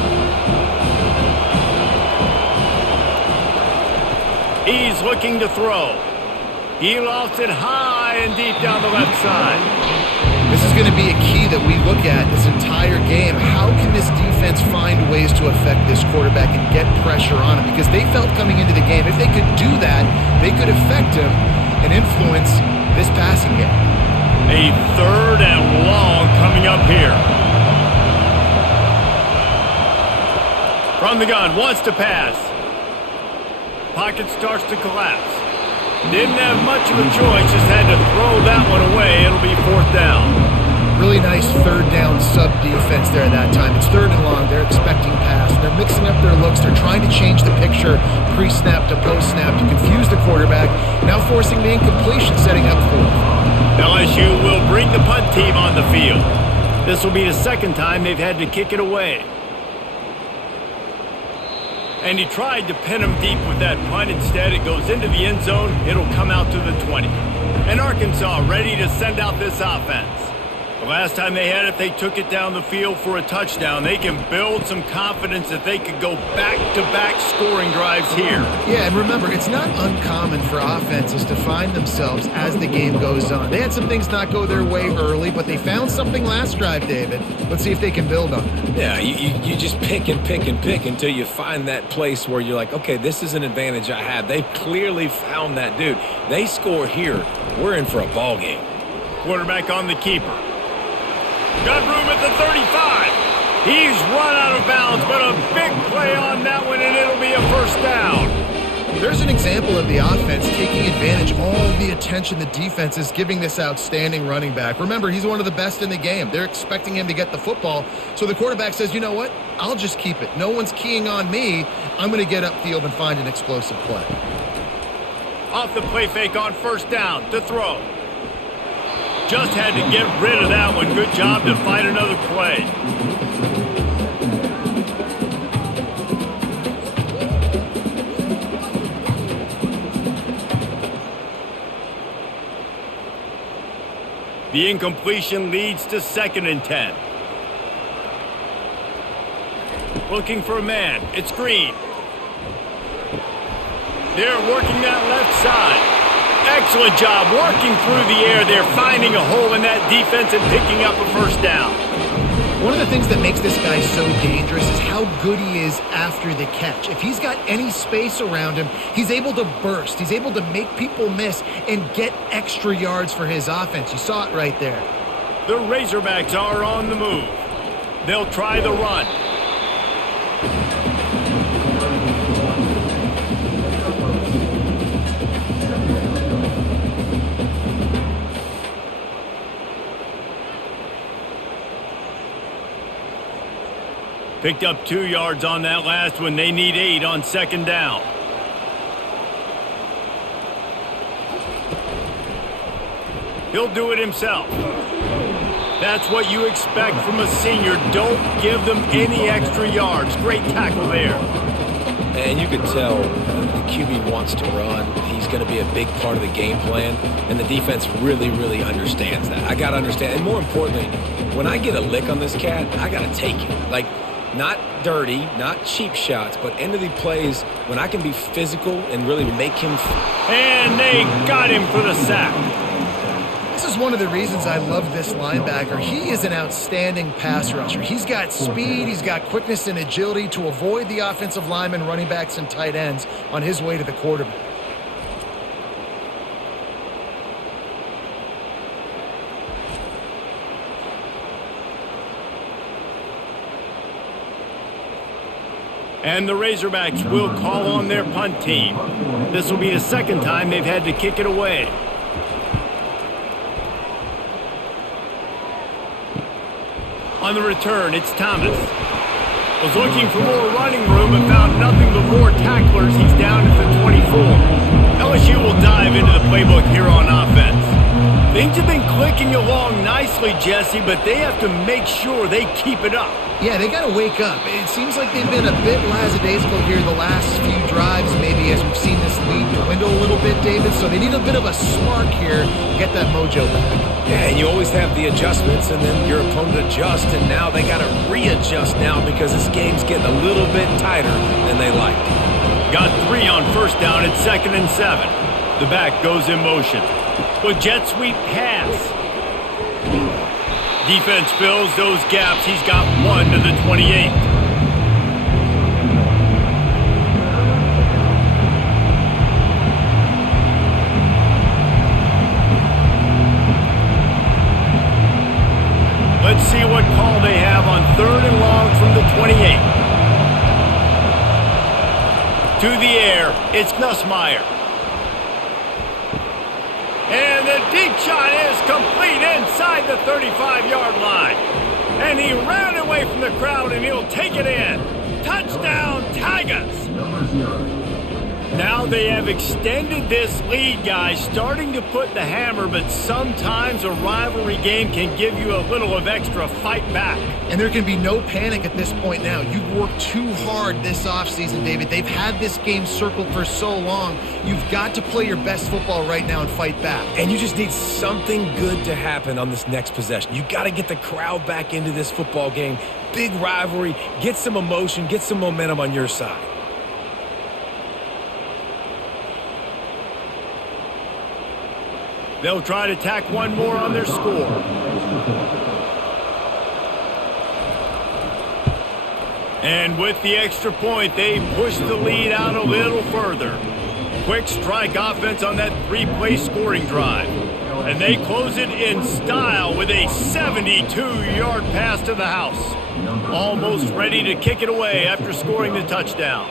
He's looking to throw. He lost it high and deep down the left side. This is going to be a key that we look at this entire game. How can this defense find ways to affect this quarterback and get pressure on him? Because they felt coming into the game, if they could do that, they could affect him and influence this passing game. A third and long coming up here. From the gun, wants to pass. Pocket starts to collapse. Didn't have much of a choice, just had to throw that one away. It'll be fourth down. Really nice third down sub-defense there that time. It's third and long. They're expecting pass. They're mixing up their looks. They're trying to change the picture pre-snap to post-snap to confuse the quarterback, now forcing the incompletion, setting up fourth. LSU will bring the punt team on the field. This will be the second time they've had to kick it away. And he tried to pin him deep with that punt. Instead, it goes into the end zone. It'll come out to the 20. And Arkansas ready to send out this offense. The last time they had it, they took it down the field for a touchdown. They can build some confidence that they could go back-to-back scoring drives here. Yeah, and remember, it's not uncommon for offenses to find themselves as the game goes on. They had some things not go their way early, but they found something last drive, David. Let's see if they can build on it. Yeah, you just pick and pick and pick until you find that place where you're like, okay, this is an advantage I have. They've clearly found that dude. They score here, we're in for a ball game. Quarterback on the keeper. Got room at the 35. He's run out of bounds, but a big play on that one, and it'll be a first down. There's an example of the offense taking advantage of all the attention the defense is giving this outstanding running back. Remember, he's one of the best in the game. They're expecting him to get the football, so the quarterback says, you know what? I'll just keep it. No one's keying on me. I'm going to get upfield and find an explosive play. Off the play fake on first down to throw. Just had to get rid of that one. Good job to find another play. The incompletion leads to 2nd and 10. Looking for a man. It's Green. They're working that left side. Excellent job working through the air. They're finding a hole in that defense and picking up a first down. One of the things that makes this guy so dangerous is how good he is after the catch. If he's got any space around him, he's able to burst. He's able to make people miss and get extra yards for his offense. You saw it right there. The Razorbacks are on the move. They'll try the run. Picked up 2 yards on that last one. They need 8 on 2nd down. He'll do it himself. That's what you expect from a senior. Don't give them any extra yards. Great tackle there. And you could tell the QB wants to run. He's going to be a big part of the game plan, and the defense really, really understands that. I got to understand, and more importantly, when I get a lick on this cat, I got to take it. Like, not dirty, not cheap shots, but end of the plays when I can be physical and really make him. And they got him for the sack. This is one of the reasons I love this linebacker. He is an outstanding pass rusher. He's got speed, he's got quickness and agility to avoid the offensive linemen, running backs, and tight ends on his way to the quarterback. And the Razorbacks will call on their punt team. This will be the second time they've had to kick it away. On the return, it's Thomas. Was looking for more running room and found nothing but more tacklers. He's down at the 24. LSU will dive into the playbook here on offense. Things have been clicking along nicely, Jesse, but they have to make sure they keep it up. Yeah, they got to wake up. It seems like they've been a bit lackadaisical here the last few drives, maybe as we've seen this lead dwindle a little bit, David. So they need a bit of a spark here to get that mojo back. Yeah, and you always have the adjustments, and then your opponent adjusts, and now they got to readjust now because this game's getting a little bit tighter than they like. Got 3 on first down at 2nd and 7. The back goes in motion. With jet sweep pass. Defense fills those gaps. He's got 1 to the 28. Let's see what call they have on 3rd and long from the 28. To the air, it's Nussmeier. And the deep shot is complete inside the 35-yard line. And he ran away from the crowd, and he'll take it in. Touchdown, Tigers! Now they have extended this lead, guys, starting to put the hammer, but sometimes a rivalry game can give you a little of extra fight back. And there can be no panic at this point now. You've worked too hard this offseason, David. They've had this game circled for so long. You've got to play your best football right now and fight back. And you just need something good to happen on this next possession. You got to get the crowd back into this football game. Big rivalry. Get some emotion. Get some momentum on your side. They'll try to tack one more on their score. And with the extra point, they push the lead out a little further. Quick strike offense on that 3-play scoring drive. And they close it in style with a 72-yard pass to the house. Almost ready to kick it away after scoring the touchdown.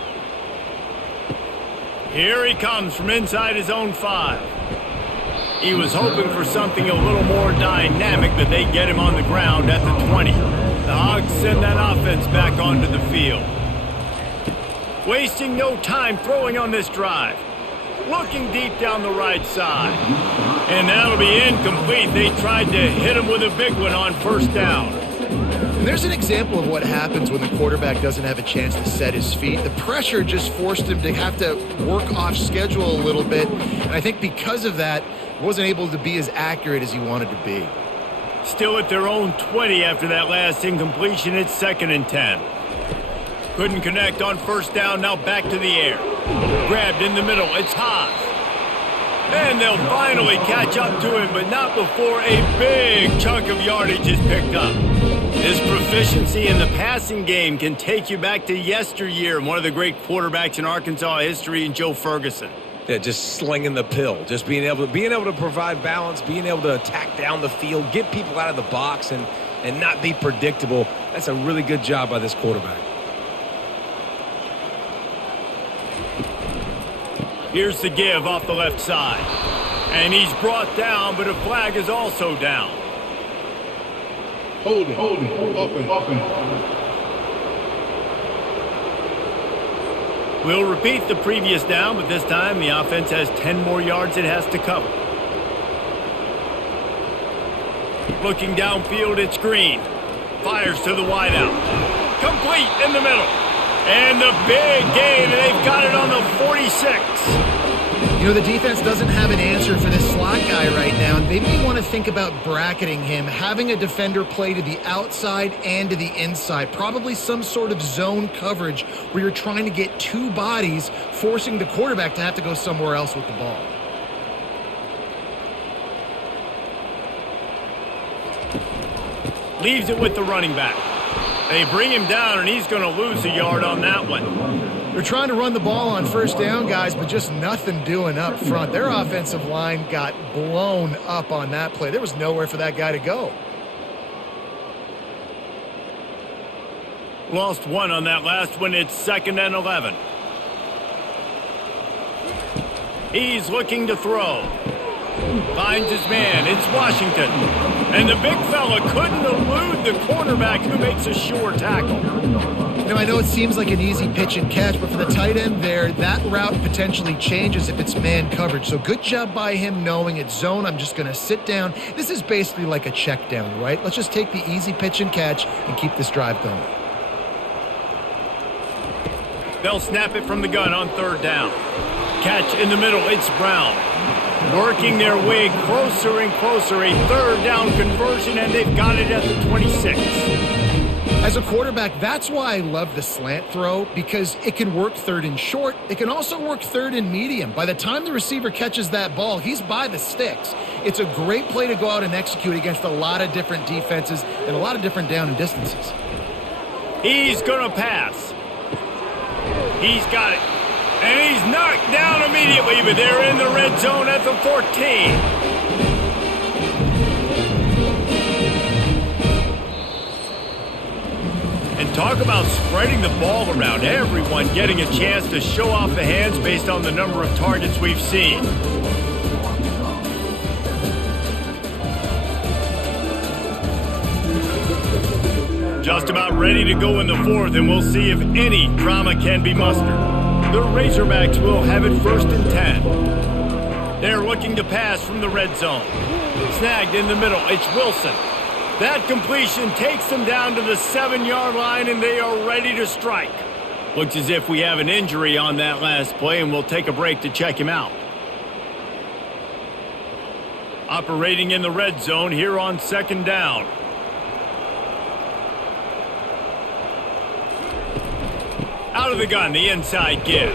Here he comes from inside his own 5. He was hoping for something a little more dynamic, but they get him on the ground at the 20. The Hogs send that offense back onto the field. Wasting no time throwing on this drive. Looking deep down the right side. And that'll be incomplete. They tried to hit him with a big one on first down. And there's an example of what happens when the quarterback doesn't have a chance to set his feet. The pressure just forced him to have to work off schedule a little bit. And I think because of that, wasn't able to be as accurate as he wanted to be. Still at their own 20 after that last incompletion. It's 2nd and 10. Couldn't connect on first down. Now back to the air. Grabbed in the middle. It's Haas. And they'll finally catch up to him, but not before a big chunk of yardage is picked up. His proficiency in the passing game can take you back to yesteryear and one of the great quarterbacks in Arkansas history in Joe Ferguson. Yeah, just slinging the pill, just being able to provide balance, being able to attack down the field, get people out of the box, and not be predictable. That's a really good job by this quarterback. Here's the give off the left side. And he's brought down, but a flag is also down. Holding, open. We'll repeat the previous down, but this time the offense has 10 more yards it has to cover. Looking downfield, it's Green. Fires to the wideout. Complete in the middle. And the big gain, and they've got it on the 46. You know, the defense doesn't have an answer for this slot guy right now. They may want to think about bracketing him, having a defender play to the outside and to the inside. Probably some sort of zone coverage where you're trying to get two bodies, forcing the quarterback to have to go somewhere else with the ball. Leaves it with the running back. They bring him down, and he's going to lose a yard on that one. They're trying to run the ball on first down, guys, but just nothing doing up front. Their offensive line got blown up on that play. There was nowhere for that guy to go. Lost one on that last one. It's 2nd and 11. He's looking to throw. Finds his man. It's Washington. And the big fella couldn't elude the quarterback who makes a sure tackle. You know, I know it seems like an easy pitch and catch, but for the tight end there, that route potentially changes if it's man coverage. So good job by him knowing it's zone. I'm just going to sit down. This is basically like a check down, right? Let's just take the easy pitch and catch and keep this drive going. They'll snap it from the gun on 3rd down. Catch in the middle. It's Brown. Working their way closer and closer. A 3rd down conversion, and they've got it at the 26. As a quarterback, that's why I love the slant throw, because it can work 3rd and short. It can also work 3rd and medium. By the time the receiver catches that ball, he's by the sticks. It's a great play to go out and execute against a lot of different defenses and a lot of different down and distances. He's going to pass. He's got it. And he's knocked down immediately, but they're in the red zone at the 14. And talk about spreading the ball around. Everyone getting a chance to show off the hands based on the number of targets we've seen. Just about ready to go in the 4th, and we'll see if any drama can be mustered. The Razorbacks will have it 1st and 10. They're looking to pass from the red zone. Snagged in the middle. It's Wilson. That completion takes them down to the 7-yard line, and they are ready to strike. Looks as if we have an injury on that last play, and we'll take a break to check him out. Operating in the red zone here on 2nd down. Out of the gun, the inside give.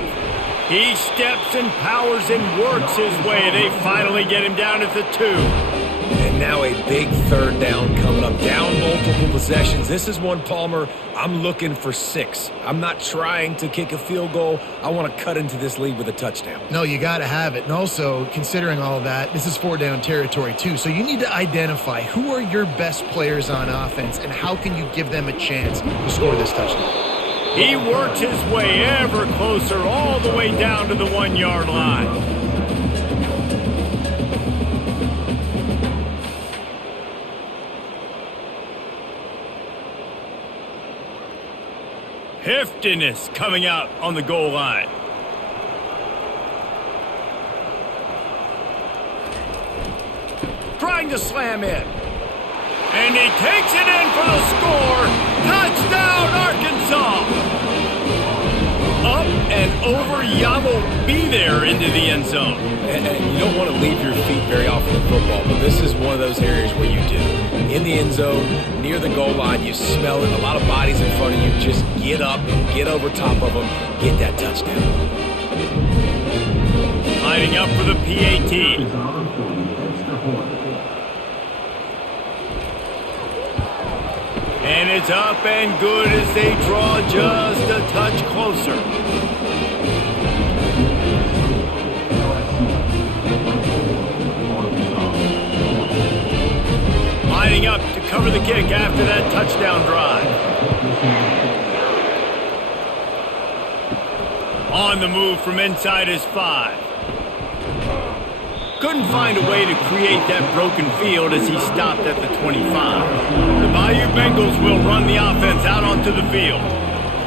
He steps and powers and works his way. They finally get him down at the 2. And now a big 3rd down coming up. Down multiple possessions. This is one, Palmer, I'm looking for 6. I'm not trying to kick a field goal. I want to cut into this lead with a touchdown. No, you got to have it. And also, considering all that, this is 4-down territory too. So you need to identify who are your best players on offense and how can you give them a chance to score this touchdown. He works his way ever closer all the way down to the 1-yard line. Heftiness coming out on the goal line. Trying to slam in. And he takes it in for the score. Touchdown, Arkansas! Up and over, Yamo be there into the end zone. And you don't want to leave your feet very often in football, but this is one of those areas where you do. In the end zone, near the goal line, you smell it. A lot of bodies in front of you. Just get up, get over top of them, get that touchdown. Lining up for the PAT. And it's up and good as they draw just a touch closer. Lining up to cover the kick after that touchdown drive. On the move from inside his 5. Couldn't find a way to create that broken field as he stopped at the 25. The Bayou Bengals will run the offense out onto the field.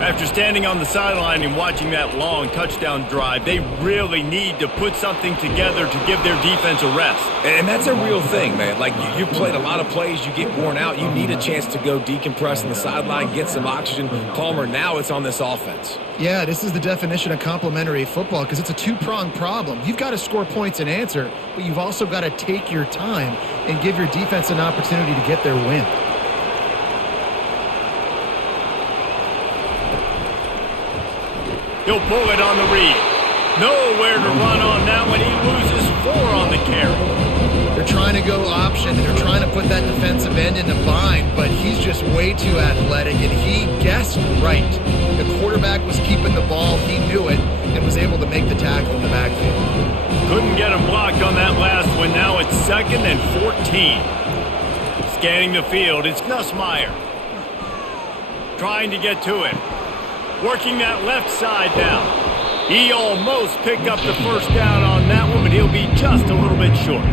After standing on the sideline and watching that long touchdown drive, they really need to put something together to give their defense a rest. And that's a real thing, man. Like, you've played a lot of plays, you get worn out, you need a chance to go decompress on the sideline, get some oxygen. Palmer, now it's on this offense. Yeah, this is the definition of complementary football because it's a two-pronged problem. You've got to score points and answer, but you've also got to take your time and give your defense an opportunity to get their win. He'll pull it on the read. Nowhere to run on that one. He loses 4 on the carry. They're trying to go option. They're trying to put that defensive end in a bind, but he's just way too athletic, and he guessed right. The quarterback was keeping the ball. He knew it and was able to make the tackle in the backfield. Couldn't get him blocked on that last one. Now it's 2nd and 14. Scanning the field, it's Nussmeier. Trying to get to him. Working that left side now. He almost picked up the first down on that one, but he'll be just a little bit short.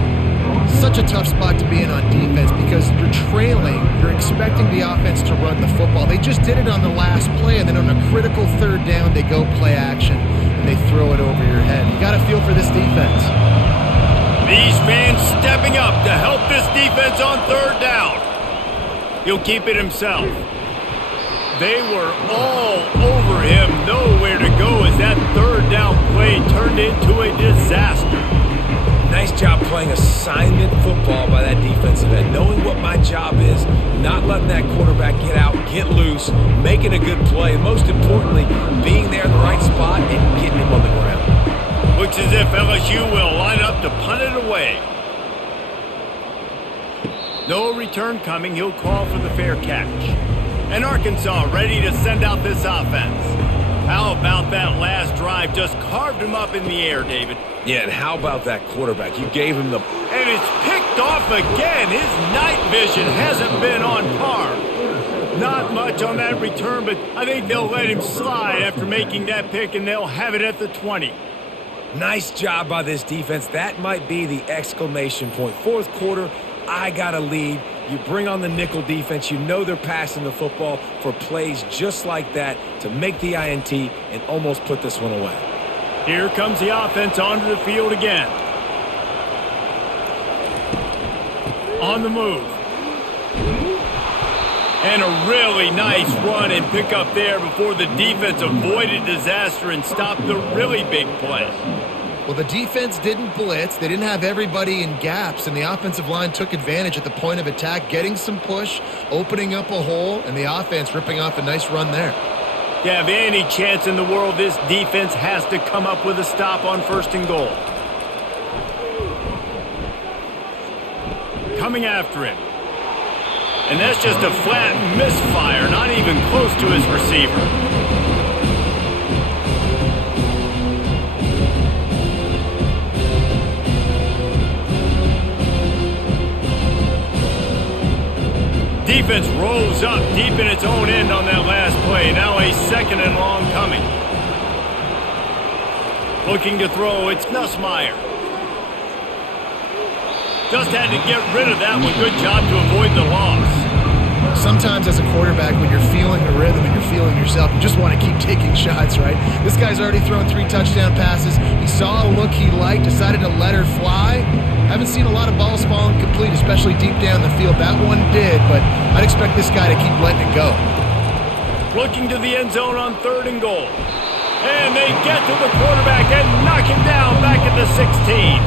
Such a tough spot to be in on defense because you're trailing. You're expecting the offense to run the football. They just did it on the last play, and then on a critical 3rd down, they go play action, and they throw it over your head. You got to feel for this defense. These fans stepping up to help this defense on 3rd down. He'll keep it himself. They were all over him, nowhere to go as that 3rd down play turned into a disaster. Nice job playing assignment football by that defensive end. Knowing what my job is, not letting that quarterback get out, get loose, making a good play, and most importantly, being there in the right spot and getting him on the ground. Looks as if LSU will line up to punt it away. No return coming. He'll call for the fair catch. And Arkansas ready to send out this offense. How about that last drive? Just carved him up in the air, David. Yeah, and how about that quarterback? You gave him the... And it's picked off again. His night vision hasn't been on par. Not much on that return, but I think they'll let him slide after making that pick, and they'll have it at the 20. Nice job by this defense. That might be the exclamation point. 4th quarter, I got a lead. You bring on the nickel defense. You know they're passing the football for plays just like that to make the INT and almost put this one away. Here comes the offense onto the field again. On the move. And a really nice run and pick up there before the defense avoided disaster and stopped the really big play. Well, the defense didn't blitz. They didn't have everybody in gaps, and the offensive line took advantage at the point of attack, getting some push, opening up a hole, and the offense ripping off a nice run there. To have any chance in the world, this defense has to come up with a stop on 1st and goal. Coming after him. And that's just a flat misfire, not even close to his receiver. Defense rolls up deep in its own end on that last play. Now a 2nd and long coming. Looking to throw, it's Nussmeier. Just had to get rid of that one. Good job to avoid the loss. Sometimes as a quarterback, when you're feeling the rhythm and you're feeling yourself, you just want to keep taking shots, right? This guy's already thrown 3 touchdown passes. He saw a look he liked, decided to let her fly. Haven't seen a lot of balls falling complete, especially deep down the field. That one did, but I'd expect this guy to keep letting it go. Looking to the end zone on 3rd and goal. And they get to the quarterback and knock him down back at the 16.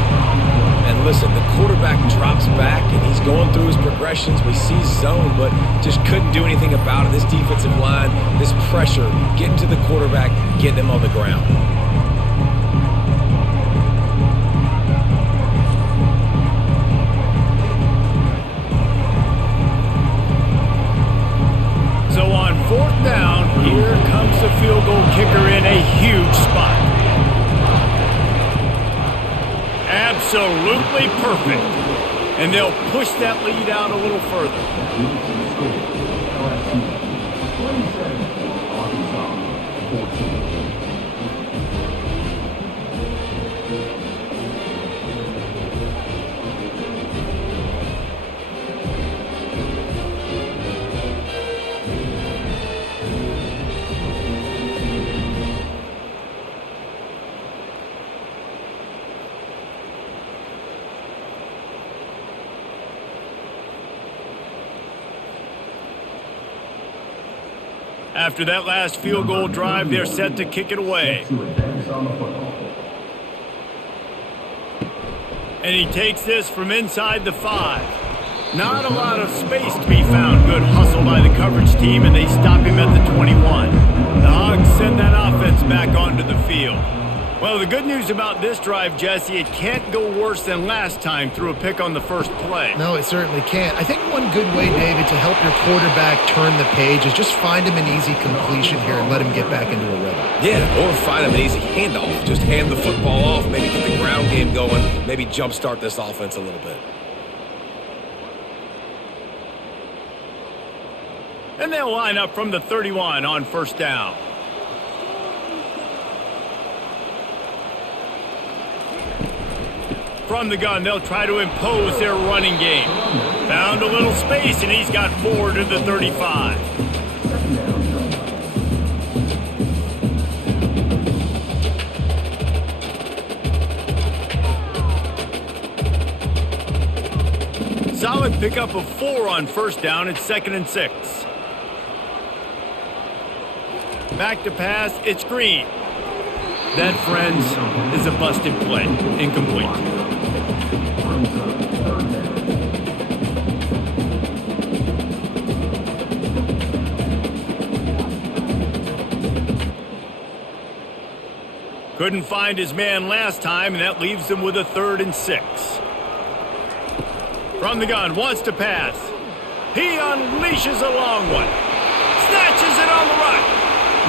And listen, the quarterback drops back, and he's going through his progressions. We see zone, but just couldn't do anything about it. This defensive line, this pressure, getting to the quarterback, getting him on the ground. So on 4th down, here comes the field goal kicker in a huge spot. Absolutely perfect. And they'll push that lead out a little further. After that last field goal drive, they're set to kick it away. And he takes this from inside the 5. Not a lot of space to be found. Good hustle by the coverage team, and they stop him at the 21. The Hogs send that offense back onto the field. Well, the good news about this drive, Jesse, it can't go worse than last time through a pick on the first play. No, it certainly can't. I think one good way, David, to help your quarterback turn the page is just find him an easy completion here and let him get back into a rhythm. Yeah, or find him an easy handoff. Just hand the football off, maybe get the ground game going, maybe jumpstart this offense a little bit. And they'll line up from the 31 on first down. From the gun, they'll try to impose their running game. Found a little space, and he's got 4 to the 35. Solid pickup of 4 on first down. It's 2nd and 6. Back to pass. It's Green. That, friends, is a busted play. Incomplete. Couldn't find his man last time, and that leaves him with a 3rd and 6. From the gun, wants to pass. He unleashes a long one. Snatches it on the right.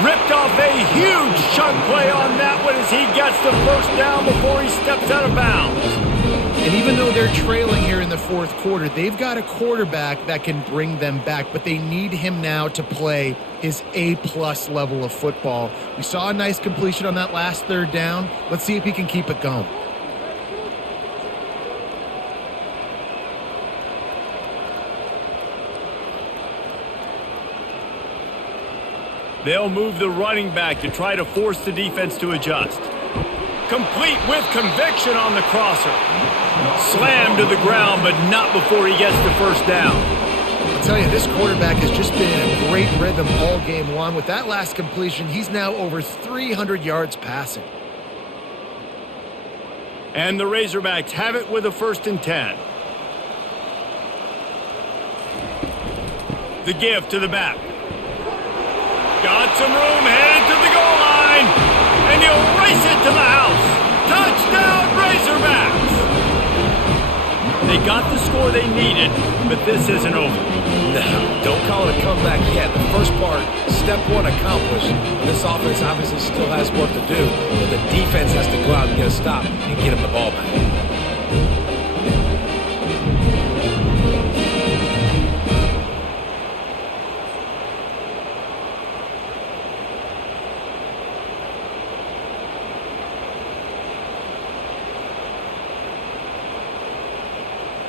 Ripped off a huge chunk play on that one as he gets the first down before he steps out of bounds. And even though they're trailing here in the fourth quarter, they've got a quarterback that can bring them back, but they need him now to play his A-plus level of football. We saw a nice completion on that last 3rd down. Let's see if he can keep it going. They'll move the running back to try to force the defense to adjust. Complete with conviction on the crosser. Slammed to the ground, but not before he gets the first down. I'll tell you, this quarterback has just been in a great rhythm all game long. With that last completion, he's now over 300 yards passing. And the Razorbacks have it with a 1st and 10. The give to the back. Got some room, headed to the goal line, and he'll race it to the house. Touchdown, Razorbacks! They got the score they needed, but this isn't over. No, don't call it a comeback yet. The first part, step 1 accomplished. This offense obviously still has work to do, but the defense has to go out and get a stop and get him the ball back.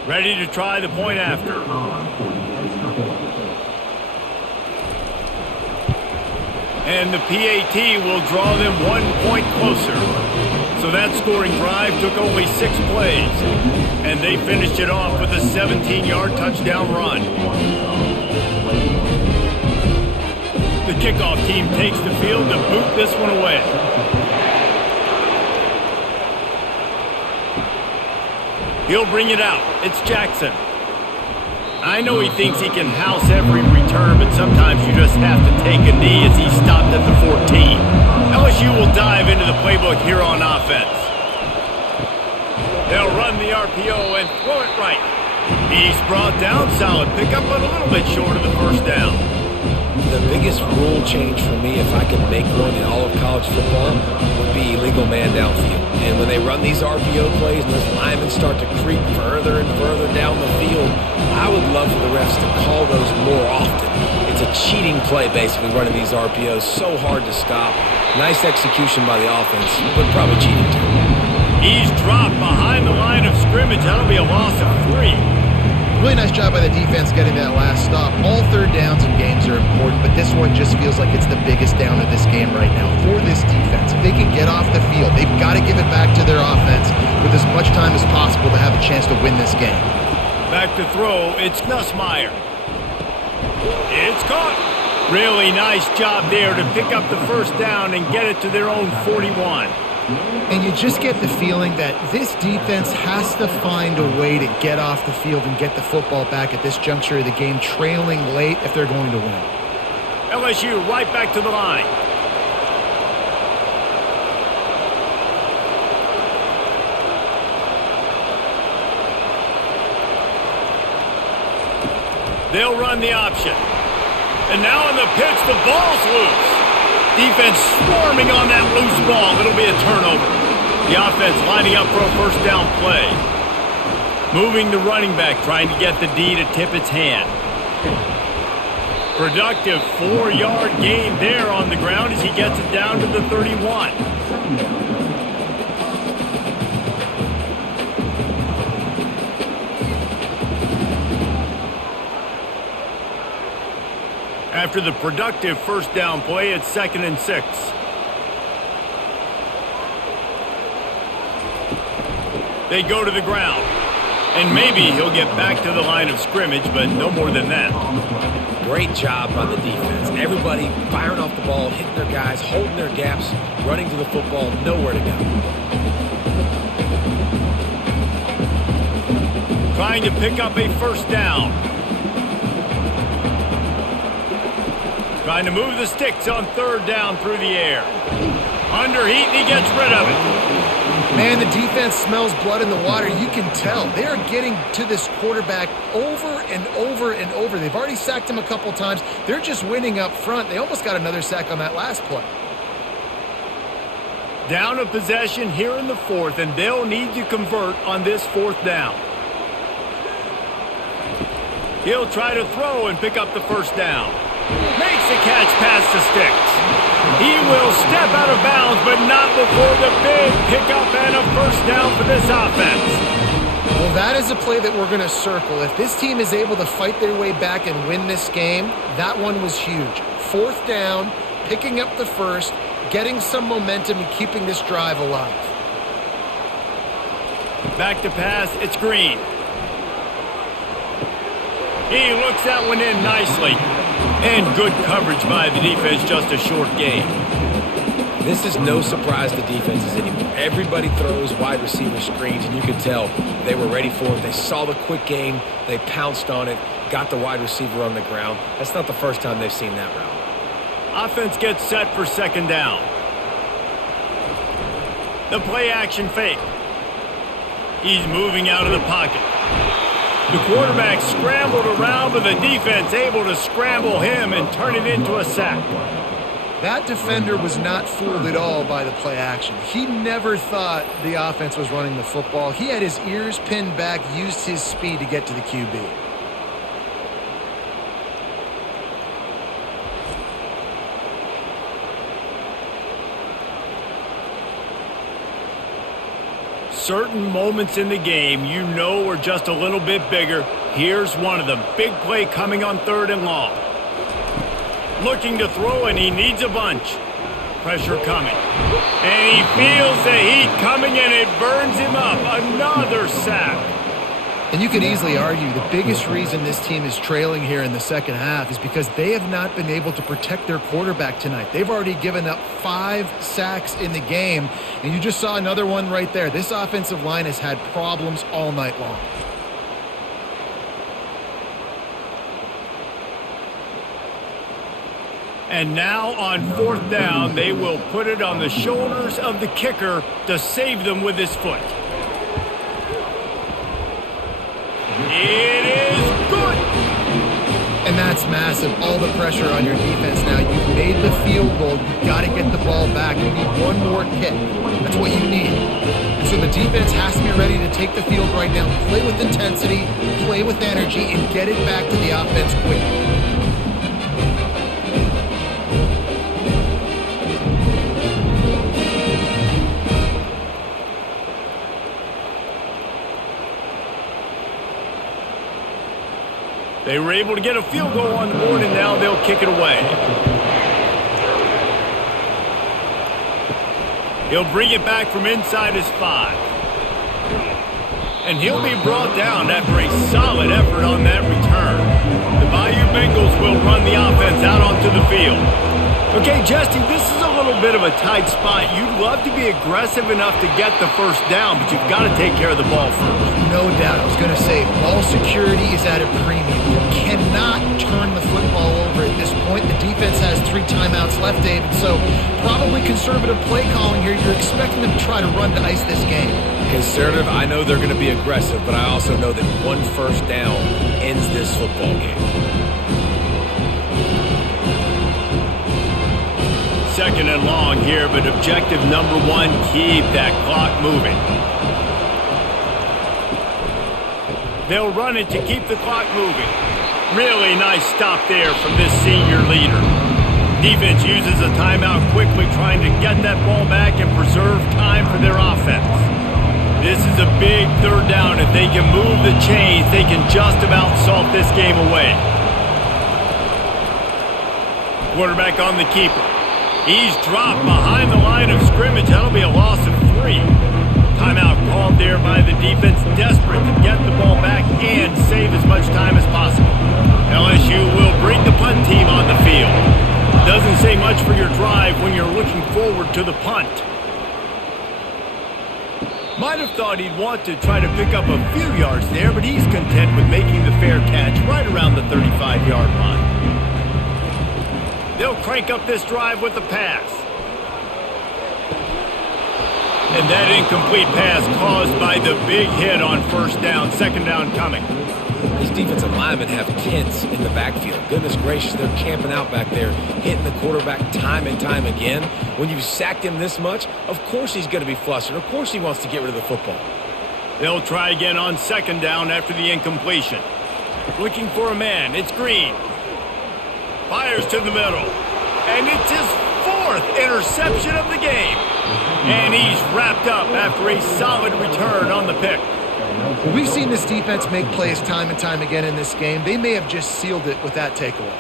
Ready to try the point after. And the PAT will draw them 1 point closer. So that scoring drive took only 6 plays. And they finished it off with a 17-yard touchdown run. The kickoff team takes the field to boot this one away. He'll bring it out. It's Jackson. I know he thinks he can house every return, but sometimes you just have to take a knee as he stopped at the 14. LSU will dive into the playbook here on offense. They'll run the RPO and throw it right. He's brought down. Solid pickup, but a little bit short of the first down. The biggest rule change for me, if I could make one in all of college football, would be illegal man downfield. And when they run these RPO plays and those linemen start to creep further and further down the field, I would love for the refs to call those more often. It's a cheating play, basically, running these RPOs. So hard to stop. Nice execution by the offense, but probably cheating too. He's dropped behind the line of scrimmage. That'll be a loss of 3. Really nice job by the defense getting that last stop. All 3rd downs in games are important, but this one just feels like it's the biggest down of this game right now for this defense. If they can get off the field, they've got to give it back to their offense with as much time as possible to have a chance to win this game. Back to throw, it's Nussmeier. It's caught. Really nice job there to pick up the first down and get it to their own 41. And you just get the feeling that this defense has to find a way to get off the field and get the football back at this juncture of the game, trailing late if they're going to win. LSU right back to the line. They'll run the option. And now on the pitch, the ball's loose. Defense swarming on that loose ball. It'll be a turnover. The offense lining up for a first down play. Moving the running back, trying to get the D to tip its hand. Productive 4-yard gain there on the ground as he gets it down to the 31. After the productive first down play, it's 2nd and 6. They go to the ground. And maybe he'll get back to the line of scrimmage, but no more than that. Great job by the defense. Everybody firing off the ball, hitting their guys, holding their gaps, running to the football, nowhere to go. Trying to pick up a first down. Trying to move the sticks on 3rd down through the air. Under heat, and he gets rid of it. Man, the defense smells blood in the water. You can tell. They are getting to this quarterback over and over and over. They've already sacked him a couple times. They're just winning up front. They almost got another sack on that last play. Down a possession here in the 4th, and they'll need to convert on this 4th down. He'll try to throw and pick up the first down. Makes the catch past the sticks. He will step out of bounds, but not before the big pickup and a first down for this offense. Well, that is a play that we're going to circle. If this team is able to fight their way back and win this game, that one was huge. 4th down, picking up the first, getting some momentum and keeping this drive alive. Back to pass, it's Green. He looks that one in nicely. And good coverage by the defense, just a short gain. This is no surprise to defenses anymore. Everybody throws wide receiver screens, and you can tell they were ready for it. They saw the quick game. They pounced on it, got the wide receiver on the ground. That's not the first time they've seen that route. Offense gets set for 2nd down. The play action fake. He's moving out of the pocket. The quarterback scrambled around, but the defense able to scramble him and turn it into a sack. That defender was not fooled at all by the play action. He never thought the offense was running the football. He had his ears pinned back, used his speed to get to the QB. Certain moments in the game you know are just a little bit bigger. Here's one of them. Big play coming on 3rd and long. Looking to throw, and he needs a bunch. Pressure coming. And he feels the heat coming, and it burns him up. Another sack. And you could easily argue the biggest reason this team is trailing here in the second half is because they have not been able to protect their quarterback tonight. They've already given up 5 sacks in the game, and you just saw another one right there. This offensive line has had problems all night long. And now on 4th down, they will put it on the shoulders of the kicker to save them with his foot. It is good. And that's massive. All the pressure on your defense now. You've made the field goal. You've got to get the ball back. You need one more kick. That's what you need. And so the defense has to be ready to take the field right now, play with intensity, play with energy, and get it back to the offense quickly. They were able to get a field goal on the board, and now they'll kick it away. He'll bring it back from inside his 5. And he'll be brought down after a solid effort on that return. The Bayou Bengals will run the offense out onto the field. Okay, Jesse, this is a little bit of a tight spot. You'd love to be aggressive enough to get the first down, but you've got to take care of the ball first. No doubt. I was going to say, ball security is at a premium. You cannot turn the football over at this point. The defense has 3 timeouts left, David, so probably conservative play calling here. You're expecting them to try to run to ice this game. Conservative, I know they're going to be aggressive, but I also know that 1 first down ends this football game. Second and long here, but objective number 1, keep that clock moving. They'll run it to keep the clock moving. Really nice stop there from this senior leader. Defense uses a timeout quickly, trying to get that ball back and preserve time for their offense. This is a big third down. If they can move the chains, they can just about salt this game away. Quarterback on the keeper. He's dropped behind the line of scrimmage. That'll be a loss of 3. Timeout called there by the defense, desperate to get the ball back and save as much time as possible. LSU will bring the punt team on the field. Doesn't say much for your drive when you're looking forward to the punt. Might have thought he'd want to try to pick up a few yards there, but he's content with making the fair catch right around the 35-yard line. They'll crank up this drive with a pass. And that incomplete pass caused by the big hit on first down. Second down coming. These defensive linemen have tents in the backfield. Goodness gracious, they're camping out back there, hitting the quarterback time and time again. When you've sacked him this much, of course he's going to be flustered. Of course he wants to get rid of the football. They'll try again on second down after the incompletion. Looking for a man. It's Green. Fires to the middle. And it's his 4th interception of the game. And he's wrapped up after a solid return on the pick. We've seen this defense make plays time and time again in this game. They may have just sealed it with that takeaway.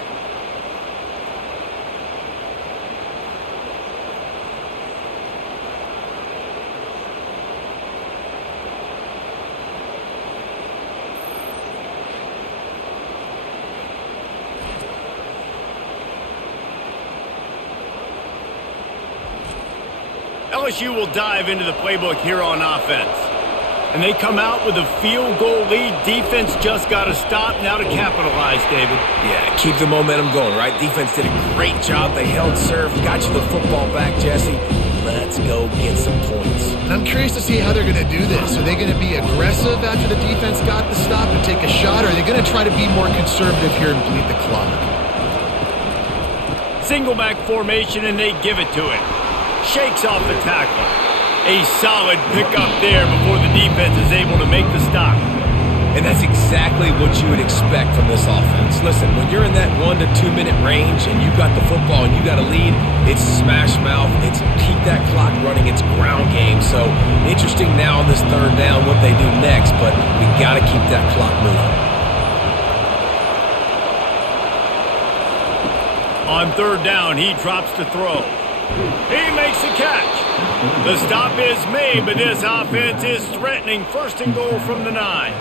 LSU will dive into the playbook here on offense. And they come out with a field goal lead. Defense just got to stop now to capitalize, David. Yeah, keep the momentum going, right? Defense did a great job. They held serve, got you the football back, Jesse. Let's go get some points. And I'm curious to see how they're going to do this. Are they going to be aggressive after the defense got the stop and take a shot, or are they going to try to be more conservative here and bleed the clock? Single back formation, and they give it to him. Shakes off the tackle. A solid pickup there before the defense is able to make the stop. And that's exactly what you would expect from this offense. Listen, when you're in that 1 to 2 minute range and you've got the football and you got a lead, it's smash mouth, it's keep that clock running, it's ground game. So interesting now on this third down what they do next, but we got to keep that clock moving. On third down, he drops to throw. He makes the catch. The stop is made, but this offense is threatening. First and goal from the 9.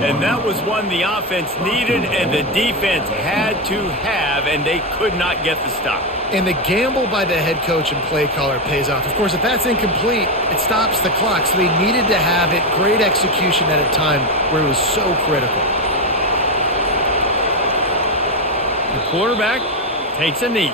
And that was one the offense needed and the defense had to have, and they could not get the stop. And the gamble by the head coach and play caller pays off. Of course, if that's incomplete, it stops the clock. So they needed to have it. Great execution at a time where it was so critical. The quarterback takes a knee.